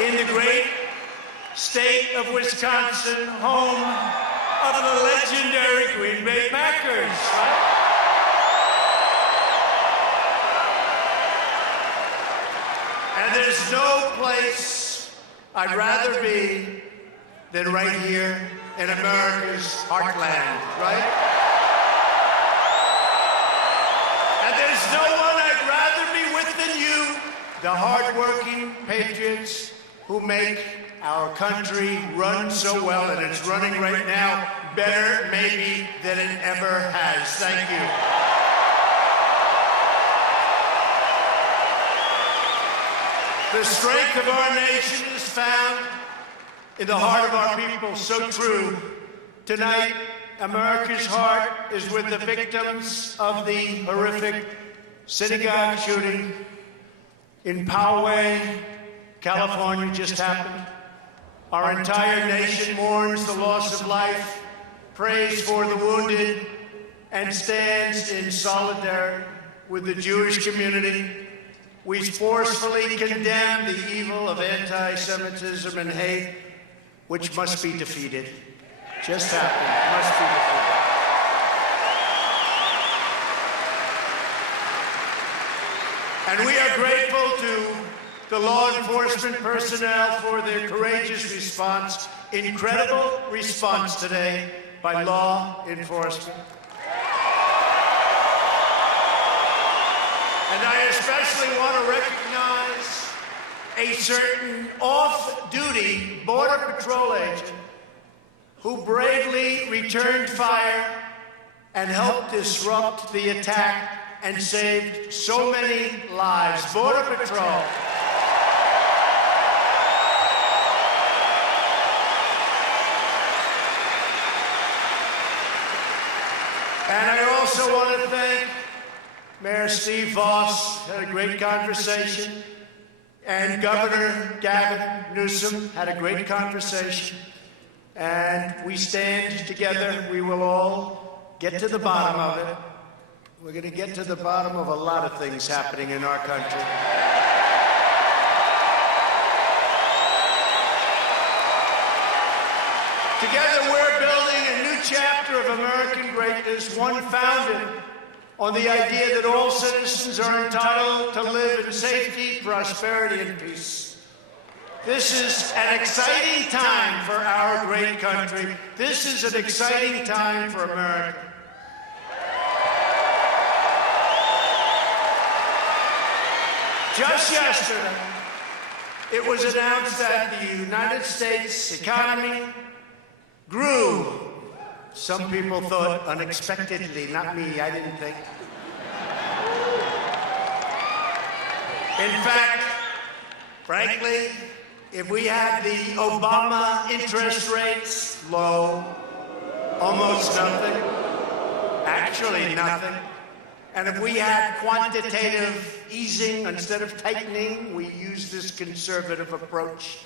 in the great state of Wisconsin, home of the legendary Green Bay Packers, right? And there's no place I'd rather be than right here in America's heartland, right? And there's no one I'd rather be with than you, the hardworking patriots who make our country run so well, and it's running right now better maybe than it ever has. Thank you. The strength of our nation is found in the heart of our people, so true. Tonight, America's heart is with the victims of the horrific synagogue shooting in Poway, California, just happened. Our entire nation mourns the loss of life, prays for the wounded, and stands in solidarity with the Jewish community. We forcefully condemn the evil of anti-Semitism and hate, which must be defeated. Just happened, must be defeated. And we are grateful to the law enforcement personnel for their courageous response, incredible response today by law enforcement. And I especially want to recognize a certain off-duty Border Patrol agent who bravely returned fire and helped disrupt the attack and saved so many lives. Border Patrol. And I also want to thank Mayor Steve Voss, had a great conversation, and Governor Gavin Newsom had a great conversation, and we stand together. We will all get to the bottom of it. We're going to get to the bottom of a lot of things happening in our country. Together we're building a new chapter of American greatness, one founded on the idea that all citizens are entitled to live in safety, prosperity, and peace. This is an exciting time for our great country. This is an exciting time for America. Just yesterday, it was announced that the United States economy grew. Some people thought unexpectedly, not me, I didn't think. In fact, frankly, if we had the Obama interest rates low, almost nothing, actually nothing, and if we had quantitative easing instead of tightening, we used this conservative approach,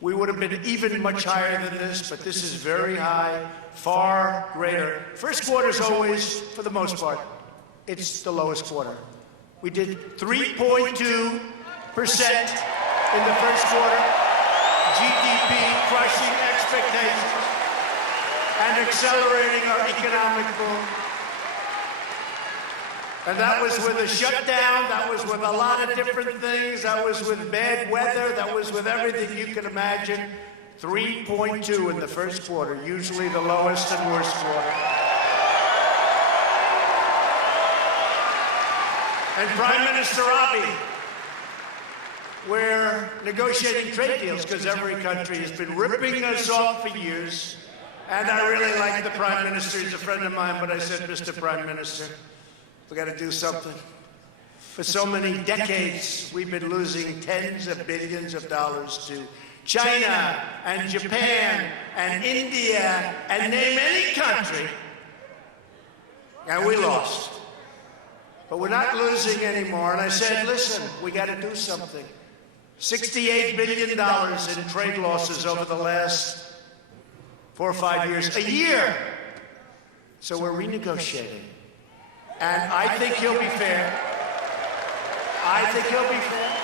we would have been even much higher than this, but this is very high, far greater. First quarter is always, for the most part, it's the lowest quarter. We did 3.2% in the first quarter, GDP crushing expectations and accelerating our economic boom. And that was with a shutdown, that was with a lot of different things, that was with bad weather, that was with everything you can imagine. 3.2 in the first quarter, usually the lowest and worst quarter. And Prime Minister Abiy, we're negotiating trade deals because every country has been ripping us off for years. And I really like the Prime Minister, he's a friend of mine, but I said, Mr. Prime Minister, we got to do something. For so many decades, we've been losing tens of billions of dollars to China and Japan and India and name any country, and we lost. But we're not losing anymore. And I said, listen, we got to do something. $68 billion in trade losses over the last 4 or 5 years, a year. So we're renegotiating. And I think he'll be fair. I think he'll be fair.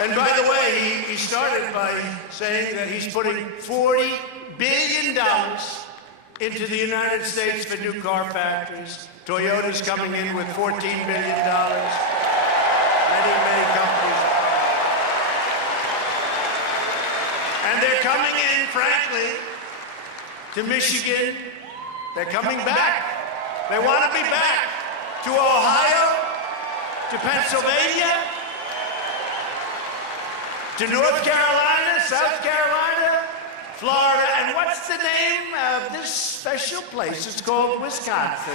And by the way, he started by saying that he's putting $40 billion into the United States for new car factories. Toyota's coming in with $14 billion. Many companies. And they're coming in, frankly, to Michigan. They're coming back. They want to be back to Ohio, to Pennsylvania, to North Carolina, South Carolina, Florida, and what's the name of this special place? It's called Wisconsin.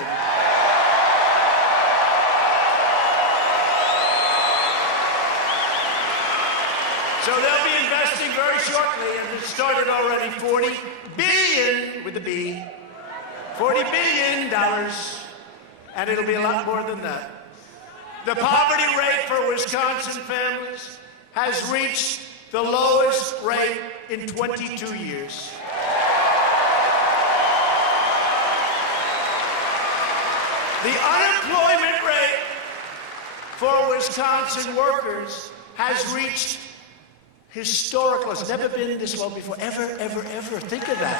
So they'll be investing very shortly, and it started already, $40 billion, with a B, $40 billion, and it'll be a lot more than that. The poverty rate for Wisconsin families has reached the lowest rate in 22 years. The unemployment rate for Wisconsin workers has reached historical. It's never been this low before, ever. Think of that.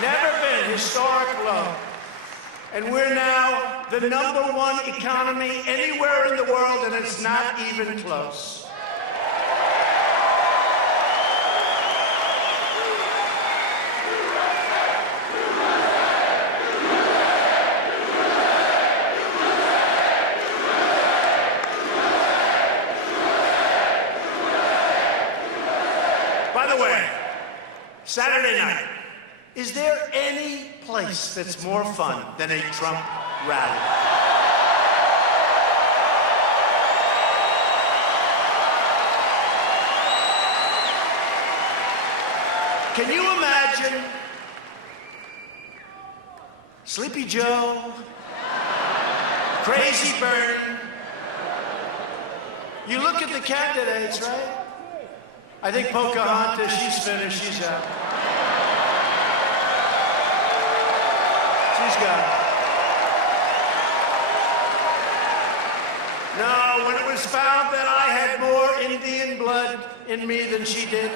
Never been historic low. And we're now the #1 economy anywhere in the world, and it's not even close. By the way, Saturday night, is there any place that's more fun than a Trump rally? Can you imagine Sleepy Joe, Crazy Bernie? You look at the candidates, right? I think Pocahontas, she's finished, she's out. She's gone. No, when it was found that I had more Indian blood in me than she did,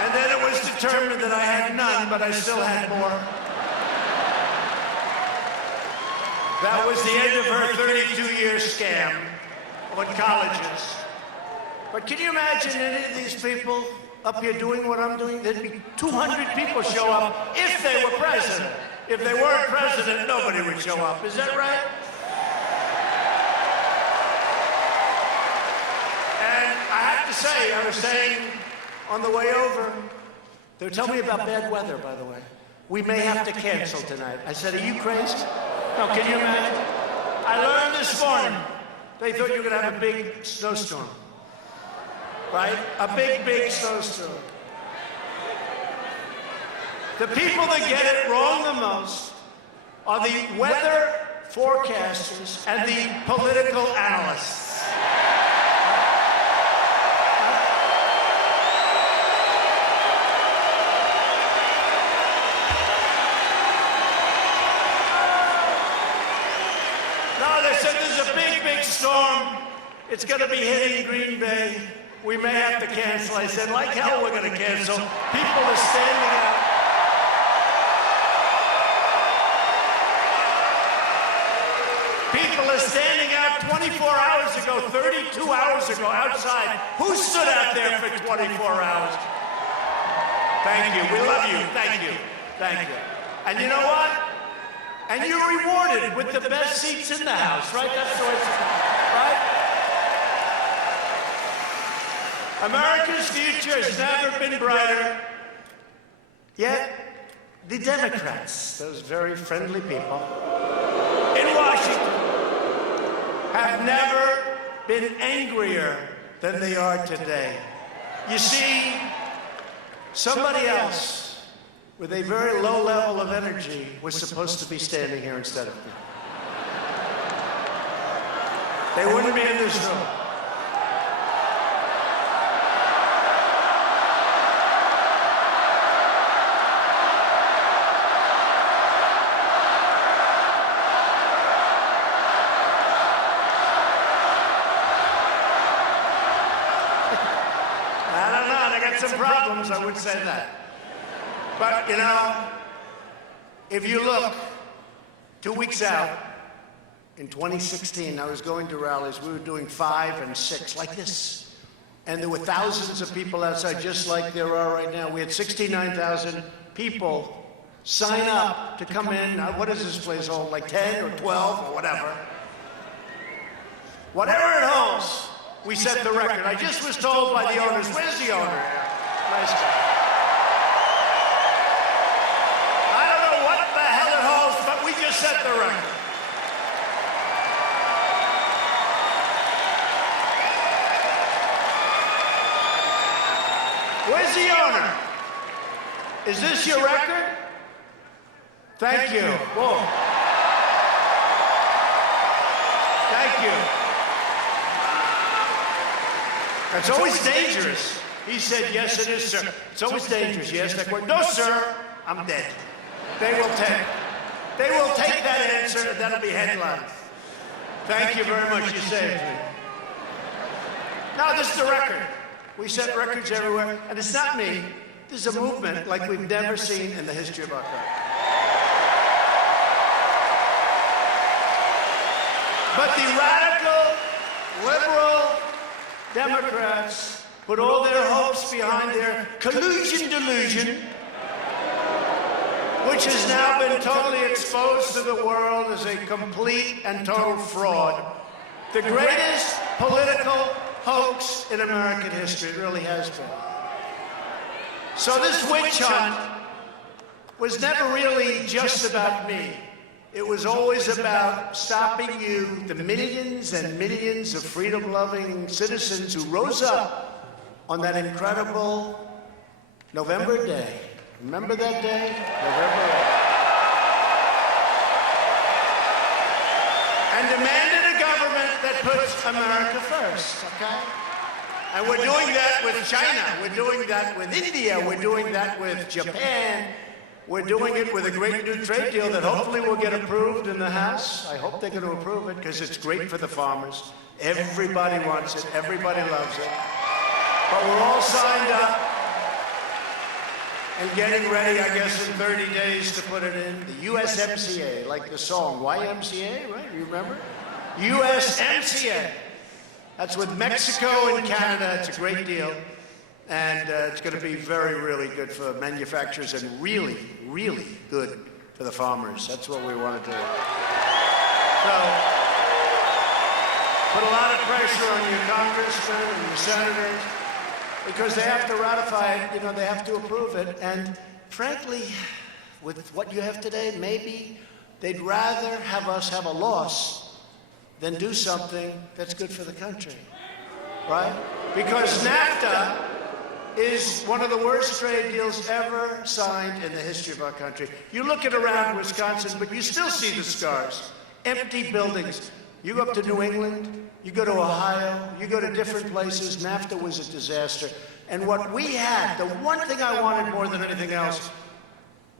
and then it was determined that I had none, but I still had more. That was the end of her 32-year scam on colleges. But can you imagine any of these people up here doing what I'm doing? There'd be 200 people show up if they were president. If they weren't president, nobody would show up. Is that right? And I have to say, I was saying on the way over, they were telling me about bad weather, by the way. We may have to cancel tonight. I said, are you crazy? No, can you imagine? I learned this morning, they thought you were going to have a big snowstorm. Right? A big snowstorm. The people that get it wrong the most are the weather forecasters and the political analysts. No, they said there's a big storm. It's going to be hitting Green Bay. We may have to cancel. I said, like hell we're going to cancel. People are standing out. People are standing out 24 hours ago, 32 hours ago outside. Who stood out there for 24 hours? Thank you. We love you. Thank you. Thank you. And you know what? And you're rewarded with the best seats in the house, right? That's the way it's right? America's future has never been brighter. Yet, the Democrats, those very friendly people in Washington, have never been angrier than they are today. You see, somebody else with a very low level of energy was supposed to be standing here instead of me. They wouldn't be in this room. problems, I would say that. But, you know, if you look 2 weeks out, in 2016, I was going to rallies. We were doing 5 and 6, like this. And there were thousands of people outside, just like there are right now. We had 69,000 people sign up to come in. What does this place hold, like 10 or 12 or whatever? Whatever it holds, we set the record. I just was told by the owners, where's the owner? I don't know what the hell it holds, but we just set the record. Where's the owner? Is this your record? Thank you. Whoa. Thank you. It's always dangerous. He said, yes, it is, sir. It's always dangerous. Yes, that word. No, sir, I'm dead. They will take that answer, and that'll be headlines. Thank you very much. You saved me. Now, this is the record. We set records everywhere, and it's not me. This is a movement like we've never seen in the history of our country. But the radical, liberal Democrats put all their hopes behind their collusion delusion, which has now been totally exposed to the world as a complete and total fraud. The greatest political hoax in American history. It really has been. So this witch hunt was never really just about me. It was always about stopping you, the millions and millions of freedom-loving citizens who rose up on that incredible November day. Remember that day? November 8th. And demanded a government that puts America first, okay? And we're doing that with China. We're doing that with India. We're doing that with Japan. We're doing it with a great new trade deal that hopefully will get approved in the House. I hope they're going to approve it because it's great for the farmers. Everybody wants it. Everybody loves it. But we're all signed up and getting ready, I guess, in 30 days to put it in. The USMCA, like the song, YMCA, right? You remember? USMCA. That's with Mexico and Canada. It's a great deal. And it's going to be very, really good for manufacturers and really, really good for the farmers. That's what we want to do. So, put a lot of pressure on your congressmen and your senators because they have to ratify it, you know, they have to approve it. And frankly, with what you have today, maybe they'd rather have us have a loss than do something that's good for the country, right? Because NAFTA is one of the worst trade deals ever signed in the history of our country. You look at around Wisconsin, but you still see the scars. Empty buildings. You go up to New England, you go to Ohio, you go to different places, NAFTA was a disaster. And what we had, the one thing I wanted more than anything else,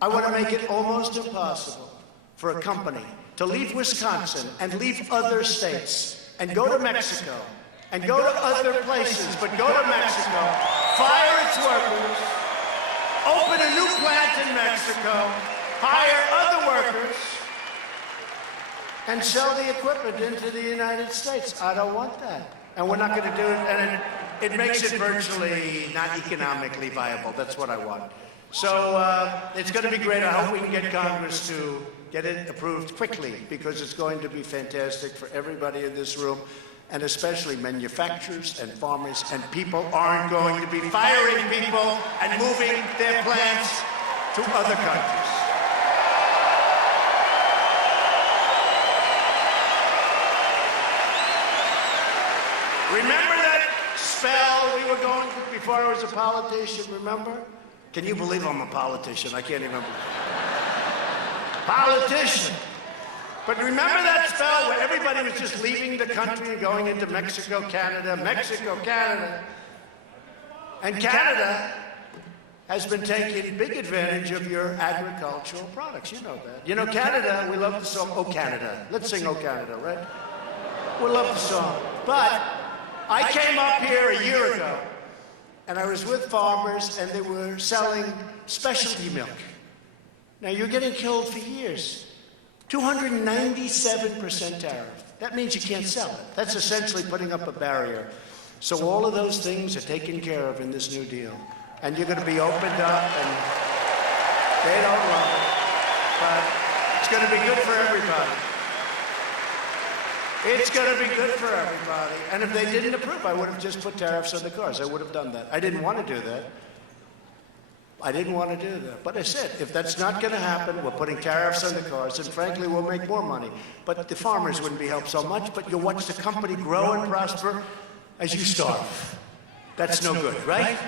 I want to make it almost impossible for a company to leave Wisconsin and leave other states and go to Mexico and go to other places, but go to Mexico, fire its workers, open a new plant in Mexico, hire other workers, and sell the equipment into the United States. I don't want that. And we're not going to do it, and it makes it virtually not economically viable. That's what I want. So it's going to be great. I hope we can get Congress to get it approved quickly, because it's going to be fantastic for everybody in this room, and especially manufacturers and farmers, and people aren't going to be firing people and moving their plants to other countries. Remember that spell we were going through before I was a politician, remember? Can you believe I'm a politician? I can't remember. Politician. But remember that spell where everybody was just leaving the country and going into Mexico, Canada, Mexico, Canada. And Canada has been taking big advantage of your agricultural products. You know that. You know, Canada, we love the song, Oh Canada. Let's sing Oh Canada, right? We love the song. But I came up here a year ago, and I was with farmers, and they were selling specialty milk. Now, you're getting killed for years. 297% tariff. That means you can't sell it. That's essentially putting up a barrier. So all of those things are taken care of in this New Deal. And you're going to be opened up, and they don't love it. But it's going to be good for everybody. It's going to be good for everybody. And if they didn't approve, I would have just put tariffs on the cars. I would have done that. I didn't want to do that. But I said, if that's not going to happen, we're putting tariffs on the cars, and frankly, we'll make more money. But the farmers wouldn't be helped so much, but you'll watch the company grow and prosper as you starve. That's no good, right?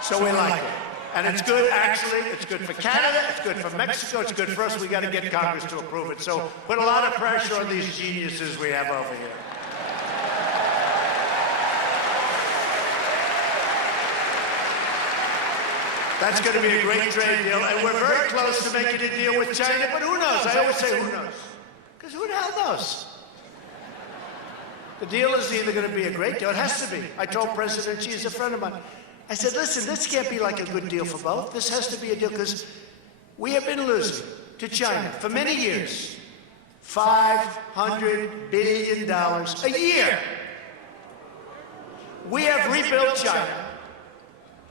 So we like it. And it's good, actually. It's good for Canada. It's good for Mexico. It's good for us. We got to get Congress to approve it. So put a lot of pressure on these geniuses we have over here. That's going to be a great trade deal, and we're very close to making a deal with China, but who knows? I always say who knows, because who the hell knows? The deal is either going to be a great deal. It has to be. I told President Xi, he's a friend of mine. I said, listen, this can't be like a good deal for both. This has to be a deal, because we have been losing to China for many years. $500 billion a year. We have rebuilt China.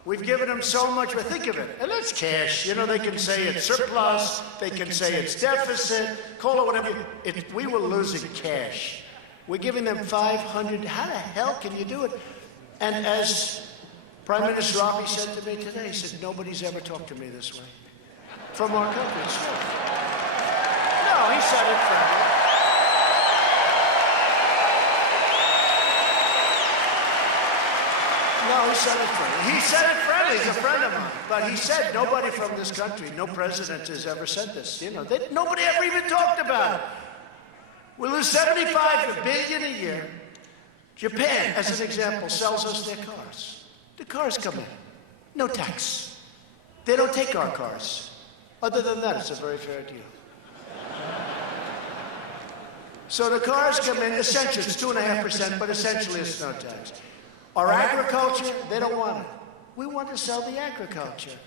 We've given them so much, but think of it, and that's cash. You know, they can say it's surplus, they can say it's deficit, call it whatever. We were losing cash. We're giving them 500. How the hell can you do it? And as Prime Minister Abiy said to me today, he said, nobody's ever talked to me this way. From our country, it's true. No, he said it friendly. No, he said it friendly. He said it friendly. He's a friend of mine. But he said nobody from this country, no president has ever said this. You know, nobody ever even talked about it. We lose $75 billion a year. Japan, as an example, sells us their cars. The cars come in. No tax. They don't take our cars. Other than that, it's a very fair deal. So the cars come in, essentially, it's 2.5%, but essentially it's no tax. Our agriculture, they don't want it. We want to sell the agriculture.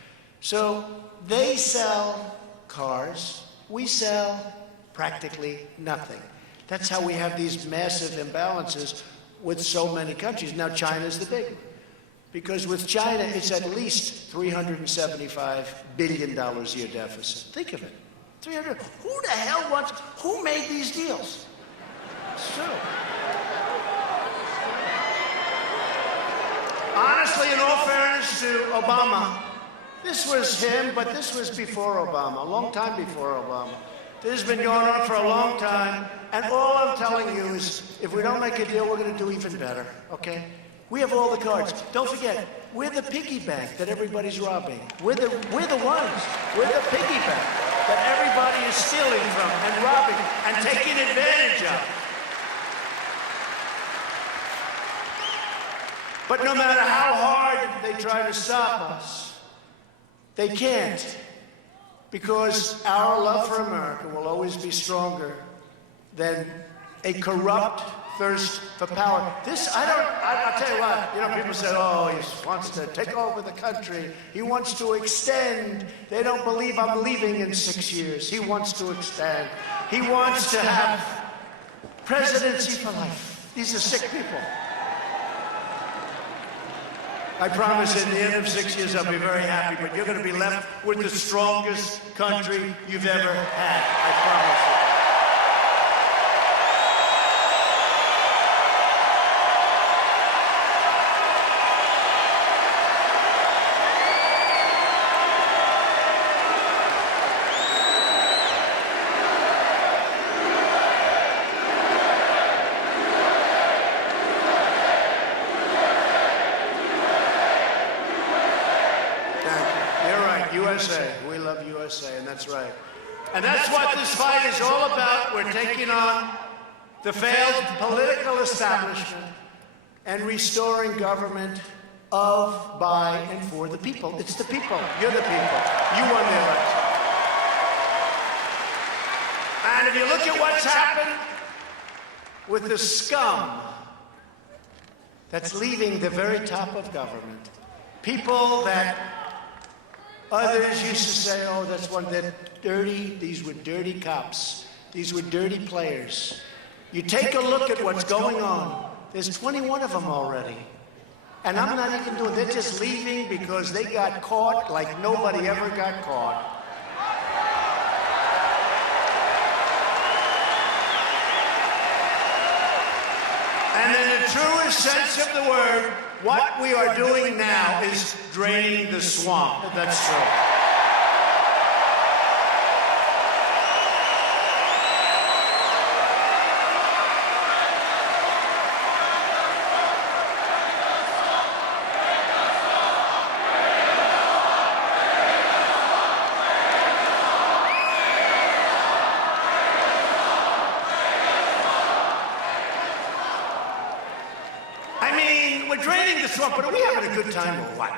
So they sell cars, we sell practically nothing. That's how we have these massive imbalances with so many countries. Now China's the big one. Because with China, it's at least $375 billion a year deficit. Think of it. 300. Who the hell who made these deals? It's true. Honestly, in all fairness to Obama, this was him, but this was before Obama, a long time before Obama. This has been going on for a long time, and all I'm telling you is, if we don't make a deal, we're going to do even better, okay? We have all the cards. Don't forget, we're the piggy bank that everybody's robbing. We're the ones. We're the piggy bank that everybody is stealing from and robbing and taking advantage of. But no matter how hard they try to stop us, they can't, because our love for America will always be stronger than a corrupt thirst for power. I'll tell you what, you know, people say, oh, he wants to take over the country. He wants to extend. They don't believe I'm leaving in 6 years. He wants to extend. He wants to have presidency for life. These are sick people. I promise at the end of 6 years I'll be very happy, but you're going to be left with the strongest country you've ever had. I promise you. USA. We love USA, and that's right. And that's what this fight is all about. We're taking on the failed political establishment and restoring government of, by, and for the people. It's the people. You're the people. You won the election. And if you look at what's happened with the scum that's leaving the very top of government, people that others used to say, oh, that's one, that dirty, these were dirty cops. These were dirty players. You take a look at what's going on. There's 21 of them already. And I'm not even doing, they're just leaving because they got caught like nobody ever got caught. And in the truest sense of the word, what we are doing now is draining the swamp. That's true. We're draining the swamp, but are we having a good time or what?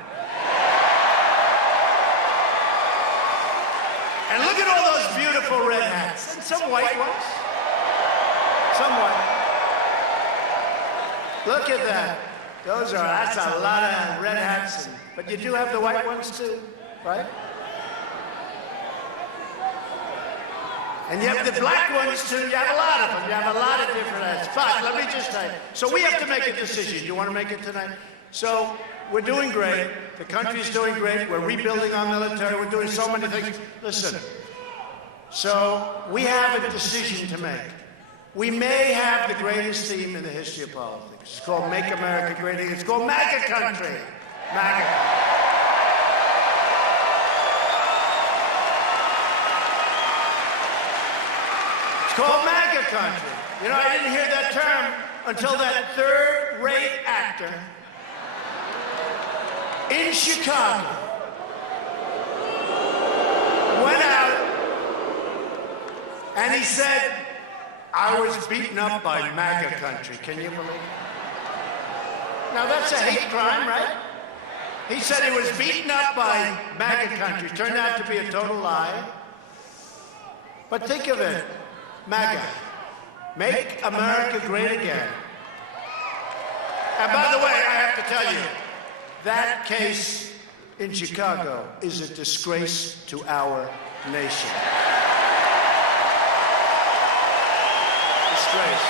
And look at all those beautiful red hats. And some white ones. Some white. Look at that. That's a lot of red hats. But you do have the white ones too, right? And you have the black ones too. You have a lot of them. You have a lot of different hats. But let me just tell you. So we have to make a decision. You want to make it tonight? So we're doing great. The country's doing great. We're rebuilding our military. We're doing so many things. Listen. So we have a decision to make. We may have the greatest theme in the history of politics. It's called Make America Great Again. It's called MAGA Country. MAGA. Called MAGA country. You know, I didn't hear that term until that third-rate actor in Chicago went out and he said, I was beaten up by MAGA country. Can you believe it? Now that's a hate crime, right? He said he was beaten up by MAGA country. Turned out to be a total lie. But think of it. MAGA. Make America Great Again. And by the way, I have to tell you, that case in Chicago is a disgrace to our nation. Disgrace.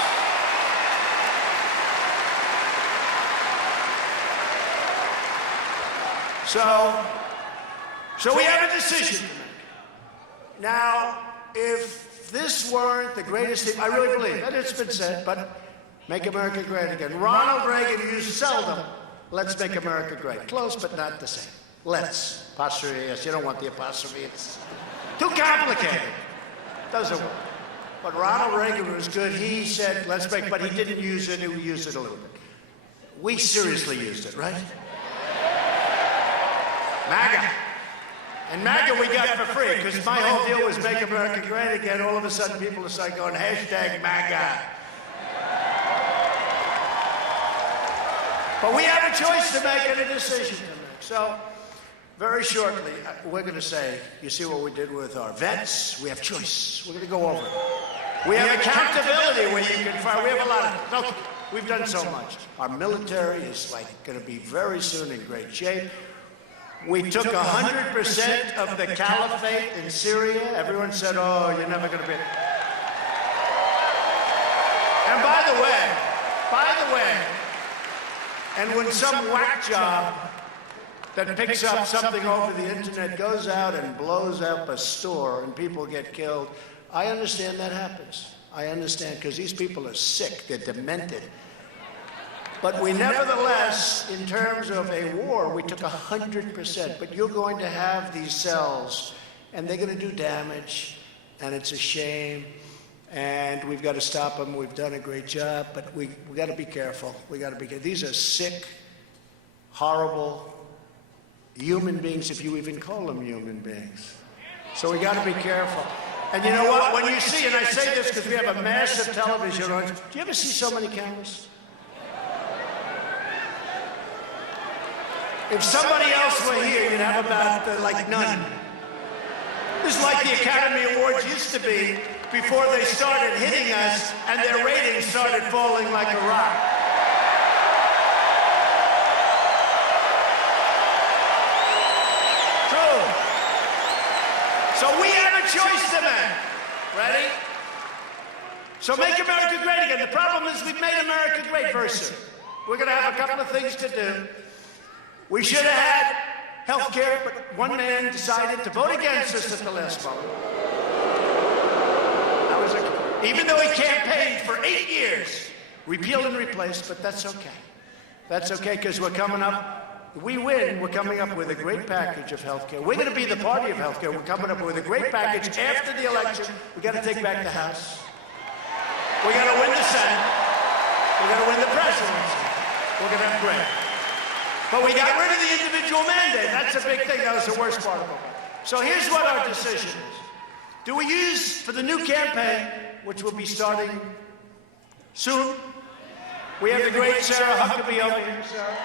So we have a decision to make. Now, if this weren't the greatest thing, I really believe, and it's been said, but make America great again. Ronald Reagan used seldom, let's make America great. Close, but not the same. Let's. Apostrophe, yes, you don't want the apostrophe. It's too complicated. Doesn't work. But Ronald Reagan was good. He said, let's make, but he didn't use it. He used it a little bit. We seriously used it, right? MAGA. And MAGA we got for free, because my whole deal was make America great again. All of a sudden, people will start going, hashtag MAGA. But we have a choice to make and a decision to make. So, very shortly, we're going to say, you see what we did with our vets? We have choice. We're going to go over it. We have accountability where you can find. We have a lot of, no, we've done so much. Our military is going to be very soon in great shape. We took 100% of the caliphate in Syria. Everyone said, oh, you're never going to be. And by the way, and when some whack job that picks up something over the internet goes out and blows up a store and people get killed, I understand that happens. I understand, because these people are sick. They're demented. But we nevertheless, in terms of a war, we took 100%. But you're going to have these cells, and they're going to do damage, and it's a shame, and we've got to stop them. We've done a great job, but we got to be careful. We got to be careful. These are sick, horrible human beings, if you even call them human beings. So we got to be careful. And you know what? When you see, and I say this because we have a massive television audience, do you ever see so many cameras? If somebody else were here, you'd have about, like, none. This is like the Academy Awards used to be before they started hitting us and their ratings started falling like a rock. So we have a choice to make. Ready? So make America great again. The problem is we've made America great very soon. We're going to have a couple of things to do. We should have had health care, but one man decided to vote against us at the last vote. Even though he campaigned for 8 years, repeal and replace, but that's okay. That's okay, because we're coming up, if we win, we're coming up with a great package of health care. We're going to be the party of health care. We're coming up with a great package after the election. We've got to take back the House. We're going to win the Senate. We're going to win the presidency. We're going to have great. But we got rid of the individual mandate. That's a big thing. That was the worst part of it. So here's what our decision is. Do we use, for the new campaign, which will be starting soon, we have the great Sarah Huckabee over here, Sarah.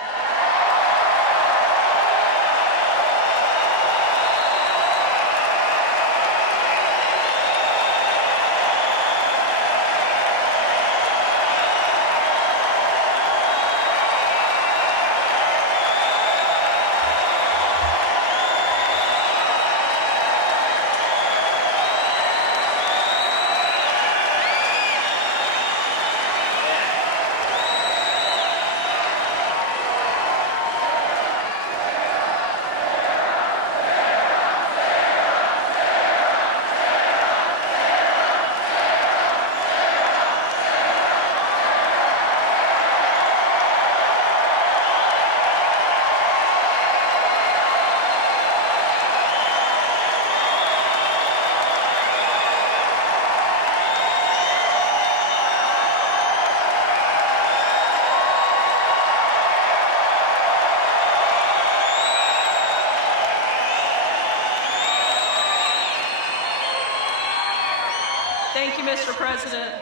Thank you, Mr. President.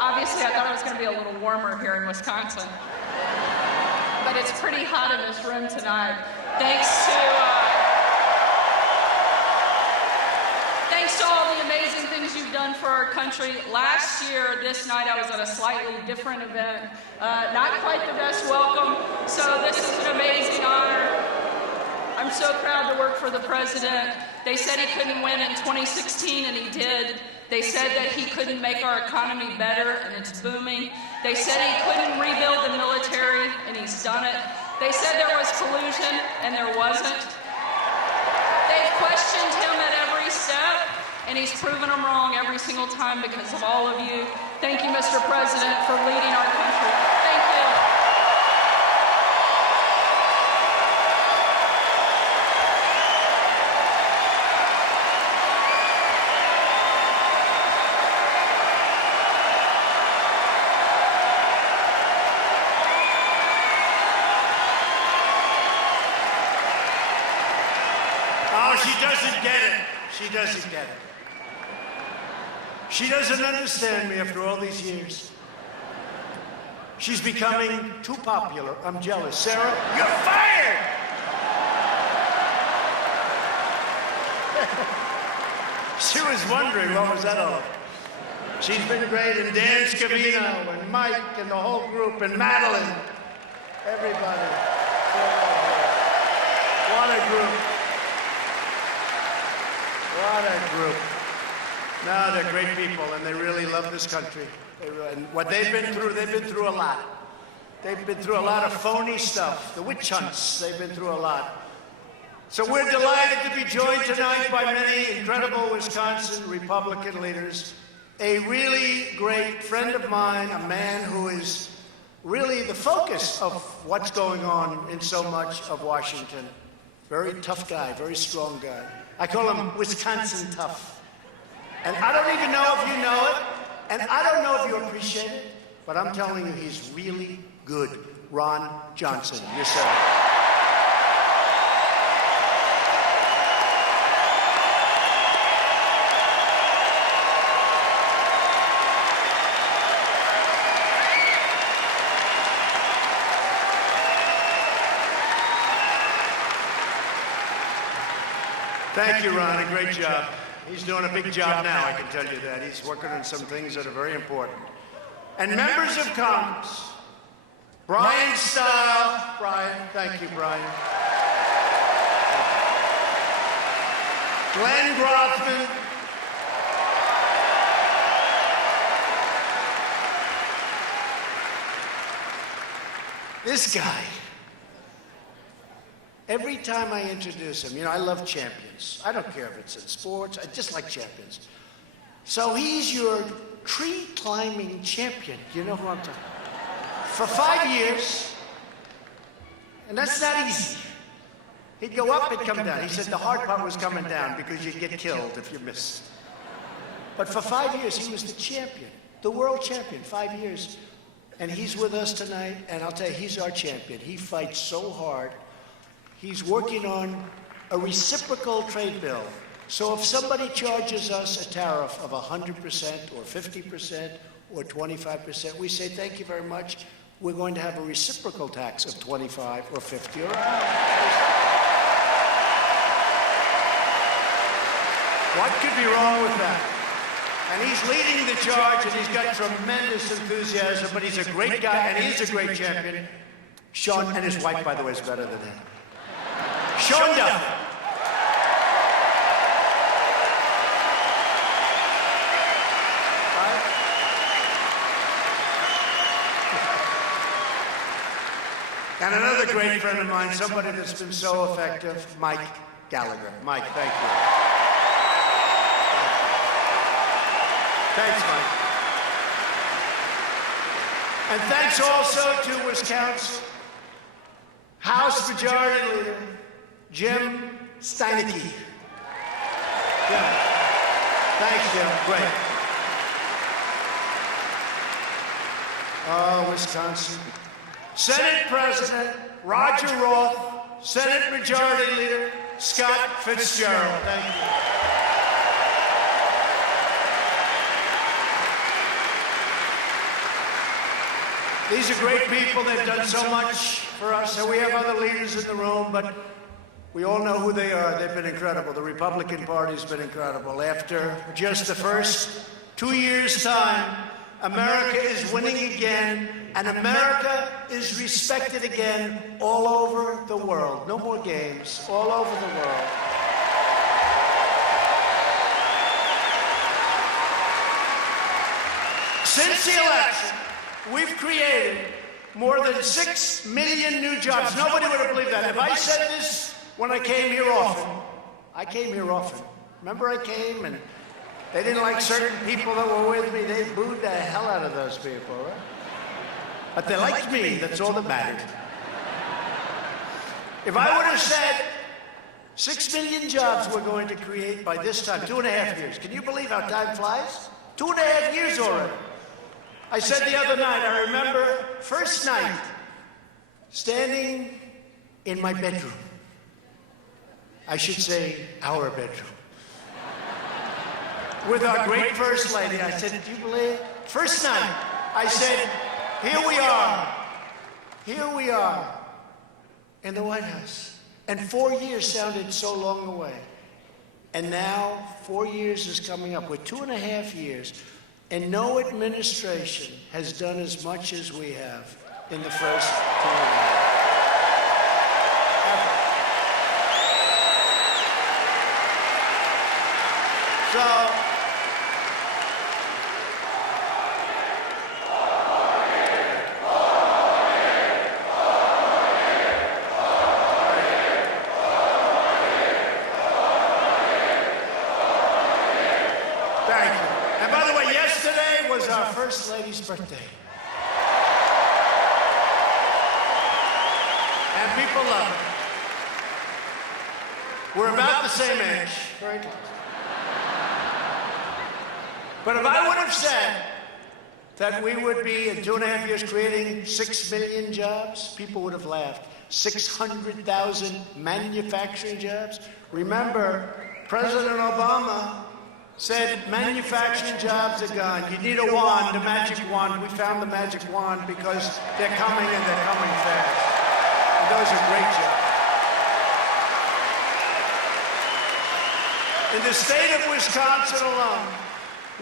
Obviously, I thought it was going to be a little warmer here in Wisconsin, but it's pretty hot in this room tonight. Thanks to all the amazing things you've done for our country. Last year, this night, I was at a slightly different event. Not quite the best welcome, so this is an amazing honor. I'm so proud to work for the president. They said he couldn't win in 2016, and he did. They said that he couldn't make our economy better, and it's booming. They said he couldn't rebuild the military, and he's done it. They said there was collusion, and there wasn't. They've questioned him at every step, and he's proven them wrong every single time because of all of you. Thank you, Mr. President, for leading our country. Thank you. She doesn't get it. She doesn't get it. She doesn't understand me after all these years. She's becoming too popular. I'm jealous. Sarah, you're fired! She was wondering what was that all about. She's been great, and Dan Scavino, and Mike, and the whole group, and Madeline. Everybody. What a group. What a group. No, they're great people, and they really love this country. And what they've been through a lot. They've been through a lot of phony stuff. The witch hunts, they've been through a lot. So we're delighted to be joined tonight by many incredible Wisconsin Republican leaders. A really great friend of mine, a man who is really the focus of what's going on in so much of Washington. Very tough guy, very strong guy. I call him Wisconsin tough. And I don't even know if you know it, and I don't know if you appreciate it, but I'm telling you, he's really good. Ron Johnson, yourself. Thank you, Ron. A great job. He's doing a big job now, I can tell you that. He's working on some things that are very important. And members of Congress, Brian Style. Brian, thank you, Brian. Glenn Grothman. This guy, every time I introduce him, you know, I love champions. I don't care if it's in sports, I just like champions. So he's your tree climbing champion. You know who I'm talking about? For 5 years, and that's not easy. He'd go up, he'd come down. He said the hard part was coming down because you'd get killed if you missed. But for 5 years, he was the champion, the world champion, 5 years. And he's with us tonight, and I'll tell you, he's our champion. He fights so hard. He's working on a reciprocal trade bill. So if somebody charges us a tariff of 100% or 50% or 25%, we say, thank you very much. We're going to have a reciprocal tax of 25 or 50 or 100. What could be wrong with that? And he's leading the charge, and he's got tremendous enthusiasm, but he's a great guy, and he's a great champion. Sean, and his wife, by the way, is better than him. Sean Duffy. And another great friend of mine, somebody that's been so effective, Mike Gallagher. Mike, thank you. Thanks, Mike. And thanks also to Wisconsin House Majority Leader Jim Steineke. Yeah. Thanks, Jim. Great. Oh, Wisconsin. Senate President Roger Roth, Senate Majority Leader Scott Fitzgerald. Thank you. These are great people. They've done so much for us. So we have other leaders in the room, but we all know who they are. They've been incredible. The Republican Party's been incredible. After just the first 2 years' time, America is winning again, and America is respected again all over the world. No more games, all over the world. Since the election, we've created more than 6 million new jobs. Nobody would have believed that. If I said this when I came here often, I came here often. Remember I came and they didn't like certain people that were with me. They booed the hell out of those people, right? But they liked me. That's all that mattered. If I would have said 6 million jobs we're going to create by this time, 2.5 years. Can you believe how time flies? 2.5 years already. I said the other night, I remember first night, standing in my bedroom. I should say our bedroom. With our great First Lady. I said, do you believe? First night, I said, here we are in the White House. And 4 years sounded so long away. And now 4 years is coming up. We're 2.5 years. And no administration has done as much as we have in the first 2.5 years. So, First Lady's birthday. And people love her. We're about the same age. Very close. But if I would have said that we would be in 2.5 years creating 6 million jobs, people would have laughed. 600,000 manufacturing jobs. Remember, President Obama said manufacturing jobs are gone. You need a wand, a magic wand. We found the magic wand because they're coming and they're coming fast. And those are great jobs. In the state of Wisconsin alone,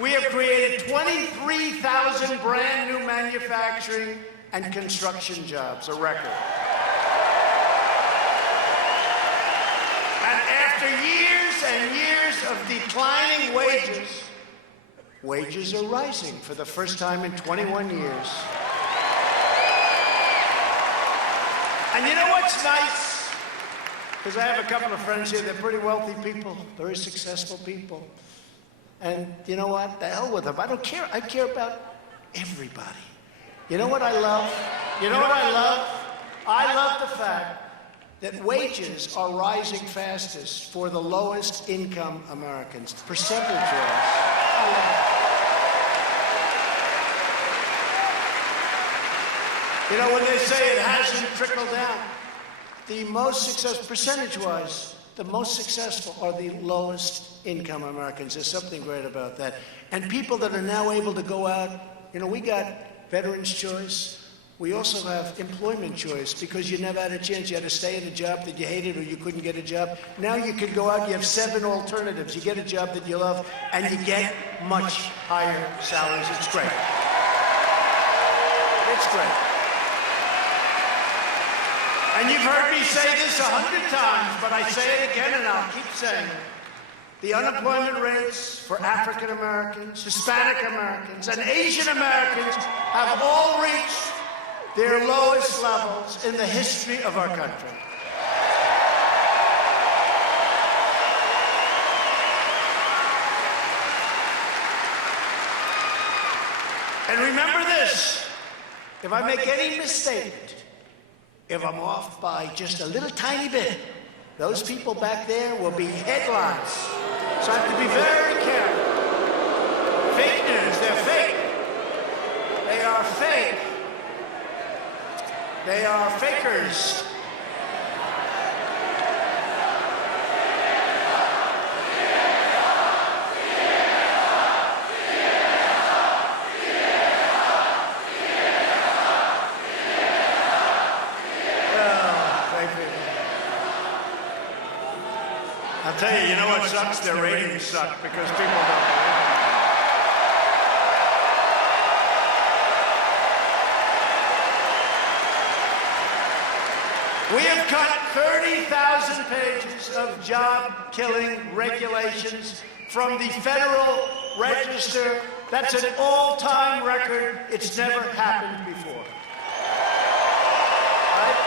we have created 23,000 brand new manufacturing and construction jobs, a record. And after years and years of declining wages, wages are rising for the first time in 21 years. And you know what's nice? Because I have a couple of friends here, they're pretty wealthy people, very successful people. And you know what? The hell with them. I don't care. I care about everybody. You know what I love? You know what I love? I love the fact that wages are rising fastest for the lowest income Americans, percentage-wise. You know, when they say it hasn't trickled down, the most successful, percentage-wise, the most successful are the lowest income Americans. There's something great about that. And people that are now able to go out, you know, we got Veterans Choice. We also have employment choice because you never had a chance. You had to stay at a job that you hated or you couldn't get a job. Now you can go out, you have 7 alternatives. You get a job that you love and you get much higher salaries. It's great. It's great. And you've heard me say this 100 times, but I say it again and I'll keep saying it. The unemployment rates for African Americans, Hispanic Americans, and Asian Americans have all reached their lowest levels in the history of our country. And remember this, if I make any misstatement, if I'm off by just a little tiny bit, those people back there will be headlines. So I have to be very careful. Fake news, they're fake. They are fake. They are fakers. I'll tell you, you know what sucks? Their ratings suck because people don't believe it. We have cut 30,000 pages of job-killing regulations from the Federal Register. That's an all-time record. It's never happened before. Right?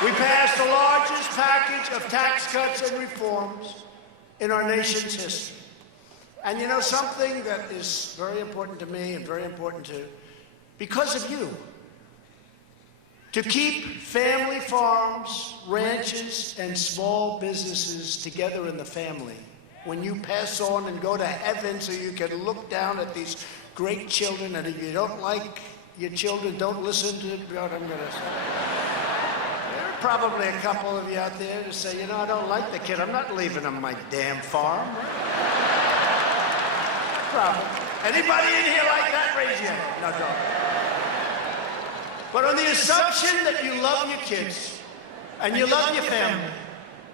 One. We passed the largest package of tax cuts and reforms in our nation's history. And you know something that is very important to me and very important to, because of you, to keep family farms, ranches, and small businesses together in the family. When you pass on and go to heaven so you can look down at these great children, and if you don't like your children, don't listen to what I'm going to say. There are probably a couple of you out there who say, you know, I don't like the kid. I'm not leaving him my damn farm. Probably. Anybody in here like that? Raise your hand. No, don't. But on the assumption that you love your kids, and you love your family,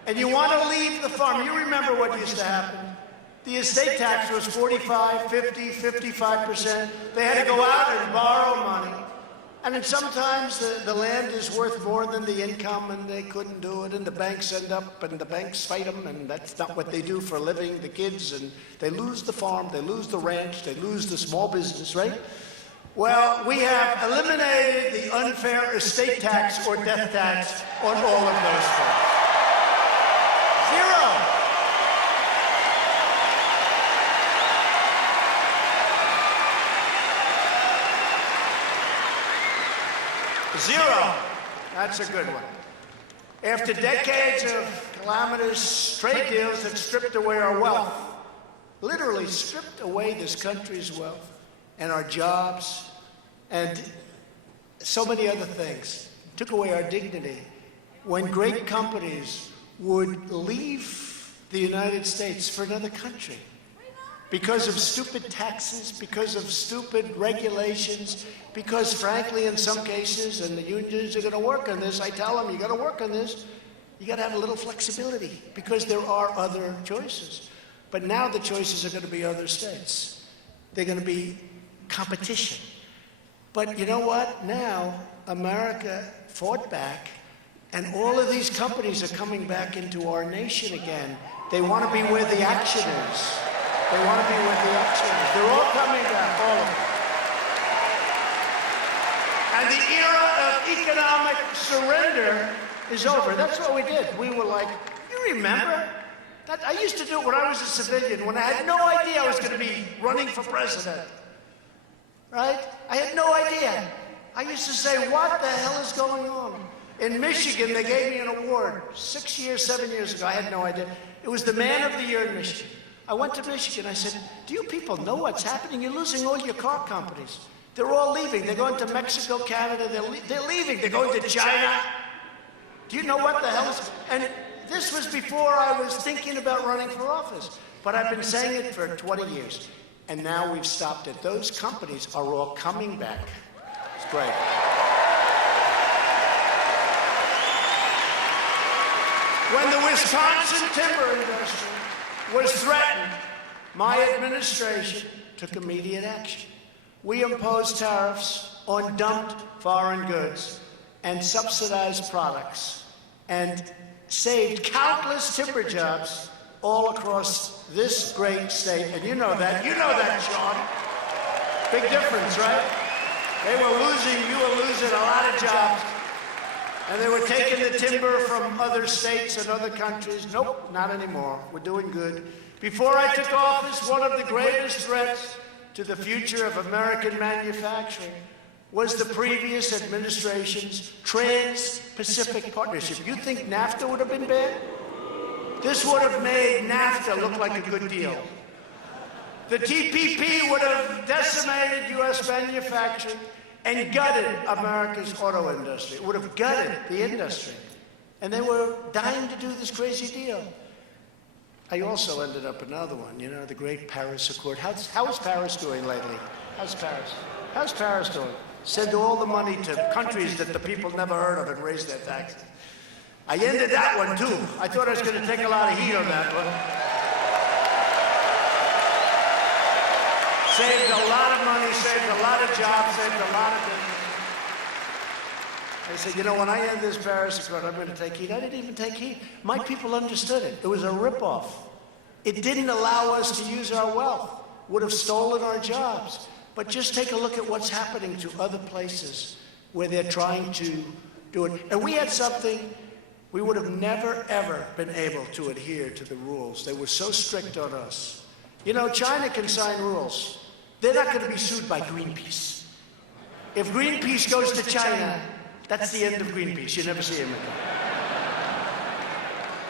and you want to leave the farm, you remember what used to happen. The estate tax was 45, 50, 55%. They had to go out and borrow money. And then sometimes the land is worth more than the income, and they couldn't do it, and the banks end up, and the banks fight them, and that's not what they do for a living, the kids, and they lose the farm, they lose the ranch, they lose the small business, right? Well, we have eliminated the unfair estate tax or death tax on all of those folks. Zero. Zero. That's a good one. After decades of calamitous trade deals that stripped away our wealth, literally stripped away this country's wealth, and our jobs, and so many other things. Took away our dignity. When great companies would leave the United States for another country because of stupid taxes, because of stupid regulations, because frankly, in some cases, and the unions are going to work on this, I tell them, you got to work on this, you got to have a little flexibility because there are other choices. But now the choices are going to be other states. They're going to be competition. But you know what? Now, America fought back, And all of these companies are coming back into our nation again. They want to be where the action is. They want to be where the action is. They're all coming back, all of them. And the era of economic surrender is over. That's what we did. We were like, you remember? I used to do it when I was a civilian, when I had no idea I was going to be running for president. Right? I had no idea. I used to say, what the hell is going on? In Michigan, they gave me an award 6 years, 7 years ago. I had no idea. It was the Man of the Year in Michigan. I went to Michigan. I said, do you people know what's happening? You're losing all your car companies. They're all leaving. They're going to Mexico, Canada. They're leaving. They're going to China. Do you know what the hell is... And this was before I was thinking about running for office. But I've been saying it for 20 years. And now we've stopped it. Those companies are all coming back. It's great. When the Wisconsin timber industry was threatened, my administration took immediate action. We imposed tariffs on dumped foreign goods and subsidized products and saved countless timber jobs all across this great state. And you know that. You know that, Sean. Big difference, right? They were losing, you were losing a lot of jobs. And they were taking the timber from other states and other countries. Nope, not anymore. We're doing good. Before I took office, one of the greatest threats to the future of American manufacturing was the previous administration's Trans-Pacific Partnership. You think NAFTA would have been bad? This would have made NAFTA look like a good deal. The TPP would have decimated U.S. manufacturing and gutted America's auto industry. It would have gutted the industry. And they were dying to do this crazy deal. I also ended up another one, you know, the great Paris Accord. How is Paris doing lately? How's Paris? How's Paris doing? Send all the money to countries that the people never heard of and raise their taxes. I ended that one, too. I thought I was going to take a lot of heat on that one. Saved a lot of money, saved a lot of jobs, saved a lot of business. I said, you know, when I end this Paris Accord, I'm going to take heat. I didn't even take heat. My people understood it. It was a ripoff. It didn't allow us to use our wealth. Would have stolen our jobs. But just take a look at what's happening to other places where they're trying to do it. And we had something, we would have never, ever been able to adhere to the rules. They were so strict on us. You know, China can sign rules. They're not going to be sued by Greenpeace. If Greenpeace goes to China, that's the end of Greenpeace. You never see him again.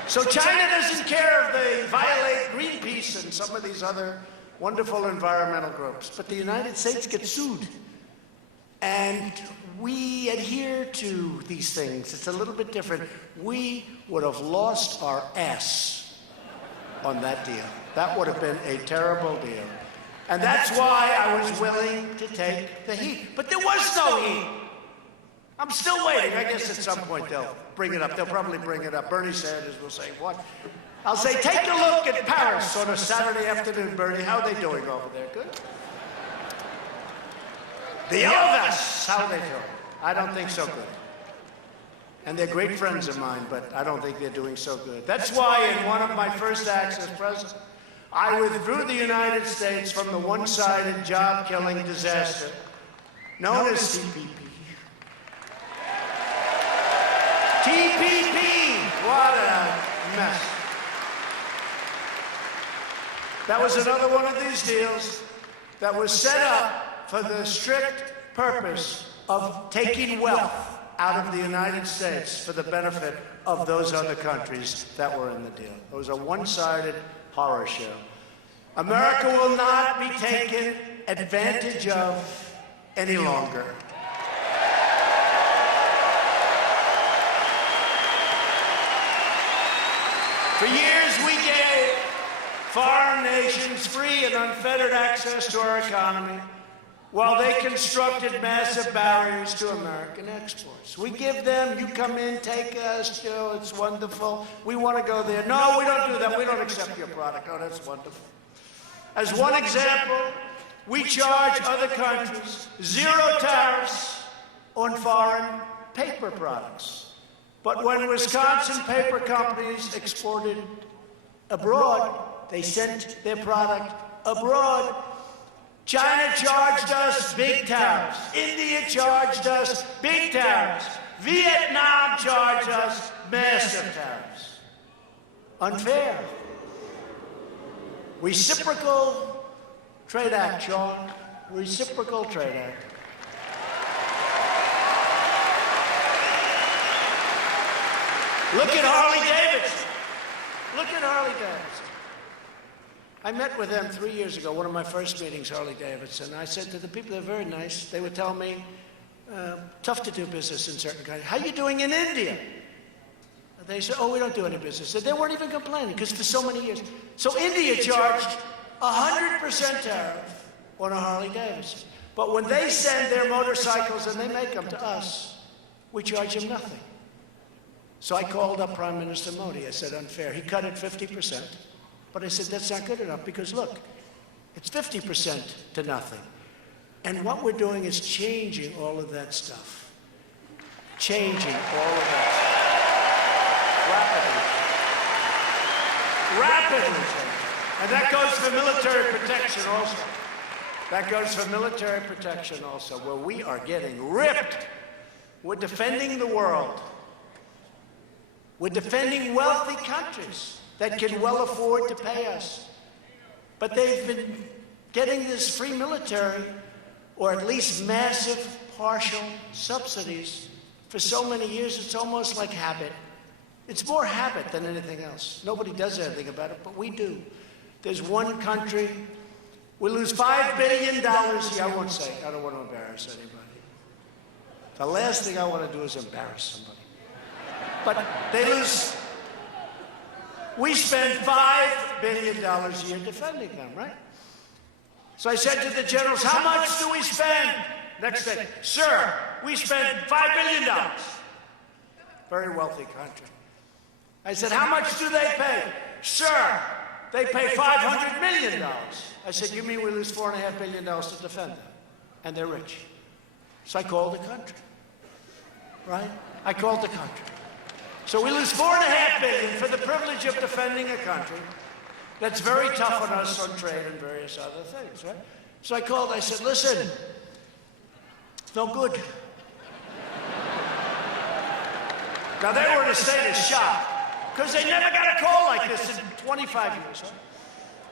So China doesn't care if they violate Greenpeace and some of these other wonderful environmental groups. But the United States gets sued. And we adhere to these things. It's a little bit different. We would have lost our ass on that deal. That would have been a terrible deal. And that's why I was willing to take the heat. But there was no heat. I'm still waiting. I guess at some point they'll bring it up. They'll probably bring it up. Bernie Sanders will say, what? I'll say, take a look at Paris on a Saturday afternoon, Bernie. How are they doing over there? Good? The Elvis, how are they doing? I don't think so good. And they're great friends of mine, but I don't think they're doing so good. That's why in one of my first acts as president, I withdrew the United States from the one-sided job-killing disaster known as TPP. TPP! What a mess. That was another one of these deals that was set up for the strict purpose of taking wealth out of the United States for the benefit of those other countries that were in the deal. It was a one-sided horror show. America will not be taken advantage of any longer. For years, we gave foreign nations free and unfettered access to our economy while they constructed massive barriers to American exports. We give them, you come in, take us, you know, it's wonderful. We want to go there. No, we don't do that. We don't accept your product. Oh, that's wonderful. As one example, we charge other countries 0 tariffs on foreign paper products. But when Wisconsin paper companies exported abroad, they sent their product abroad. China charged us big tariffs. India charged us big tariffs. Vietnam charged us massive tariffs. Unfair. Reciprocal Trade Act, Sean. Reciprocal Trade Act. Look at Harley Davidson. Look at Harley Davidson. I met with them 3 years ago, one of my first meetings, Harley Davidson. I said to the people, they're very nice. They would tell me, tough to do business in certain countries. How are you doing in India? They said, oh, we don't do any business. They weren't even complaining because for so many years. So India charged 100% tariff on a Harley Davidson. But when they send their motorcycles and they make them to us, we charge them nothing. So I called up Prime Minister Modi. I said, unfair. He cut it 50%. But I said, that's not good enough because, look, it's 50% to nothing. And what we're doing is changing all of that stuff. Changing all of that stuff. Rapidly changing. And that goes for military protection also. That goes for military protection also, where we are getting ripped. We're defending the world. We're defending wealthy countries that can well afford to pay us. But they've been getting this free military, or at least massive partial subsidies, for so many years, it's almost like habit. It's more habit than anything else. Nobody does anything about it, but we do. There's one country, we lose $5 billion. Yeah, I won't say, I don't want to embarrass anybody. The last thing I want to do is embarrass somebody. But they lose. We spend $5 billion a year defending them, right? So I said to the generals, how much do we spend? Next day, sir, we spend $5 billion. Very wealthy country. I said, how much do they pay? Sir, they pay $500 million. I said, you mean we lose $4.5 billion to defend them? And they're rich. So I called the country, right? I called the country. So we lose $4.5 billion for the privilege of defending a country that's very tough on us on trade and various other things, right? So I called, I said, listen, it's no good. Now they were in a state of shock because they never got a call like this in 25 years, right?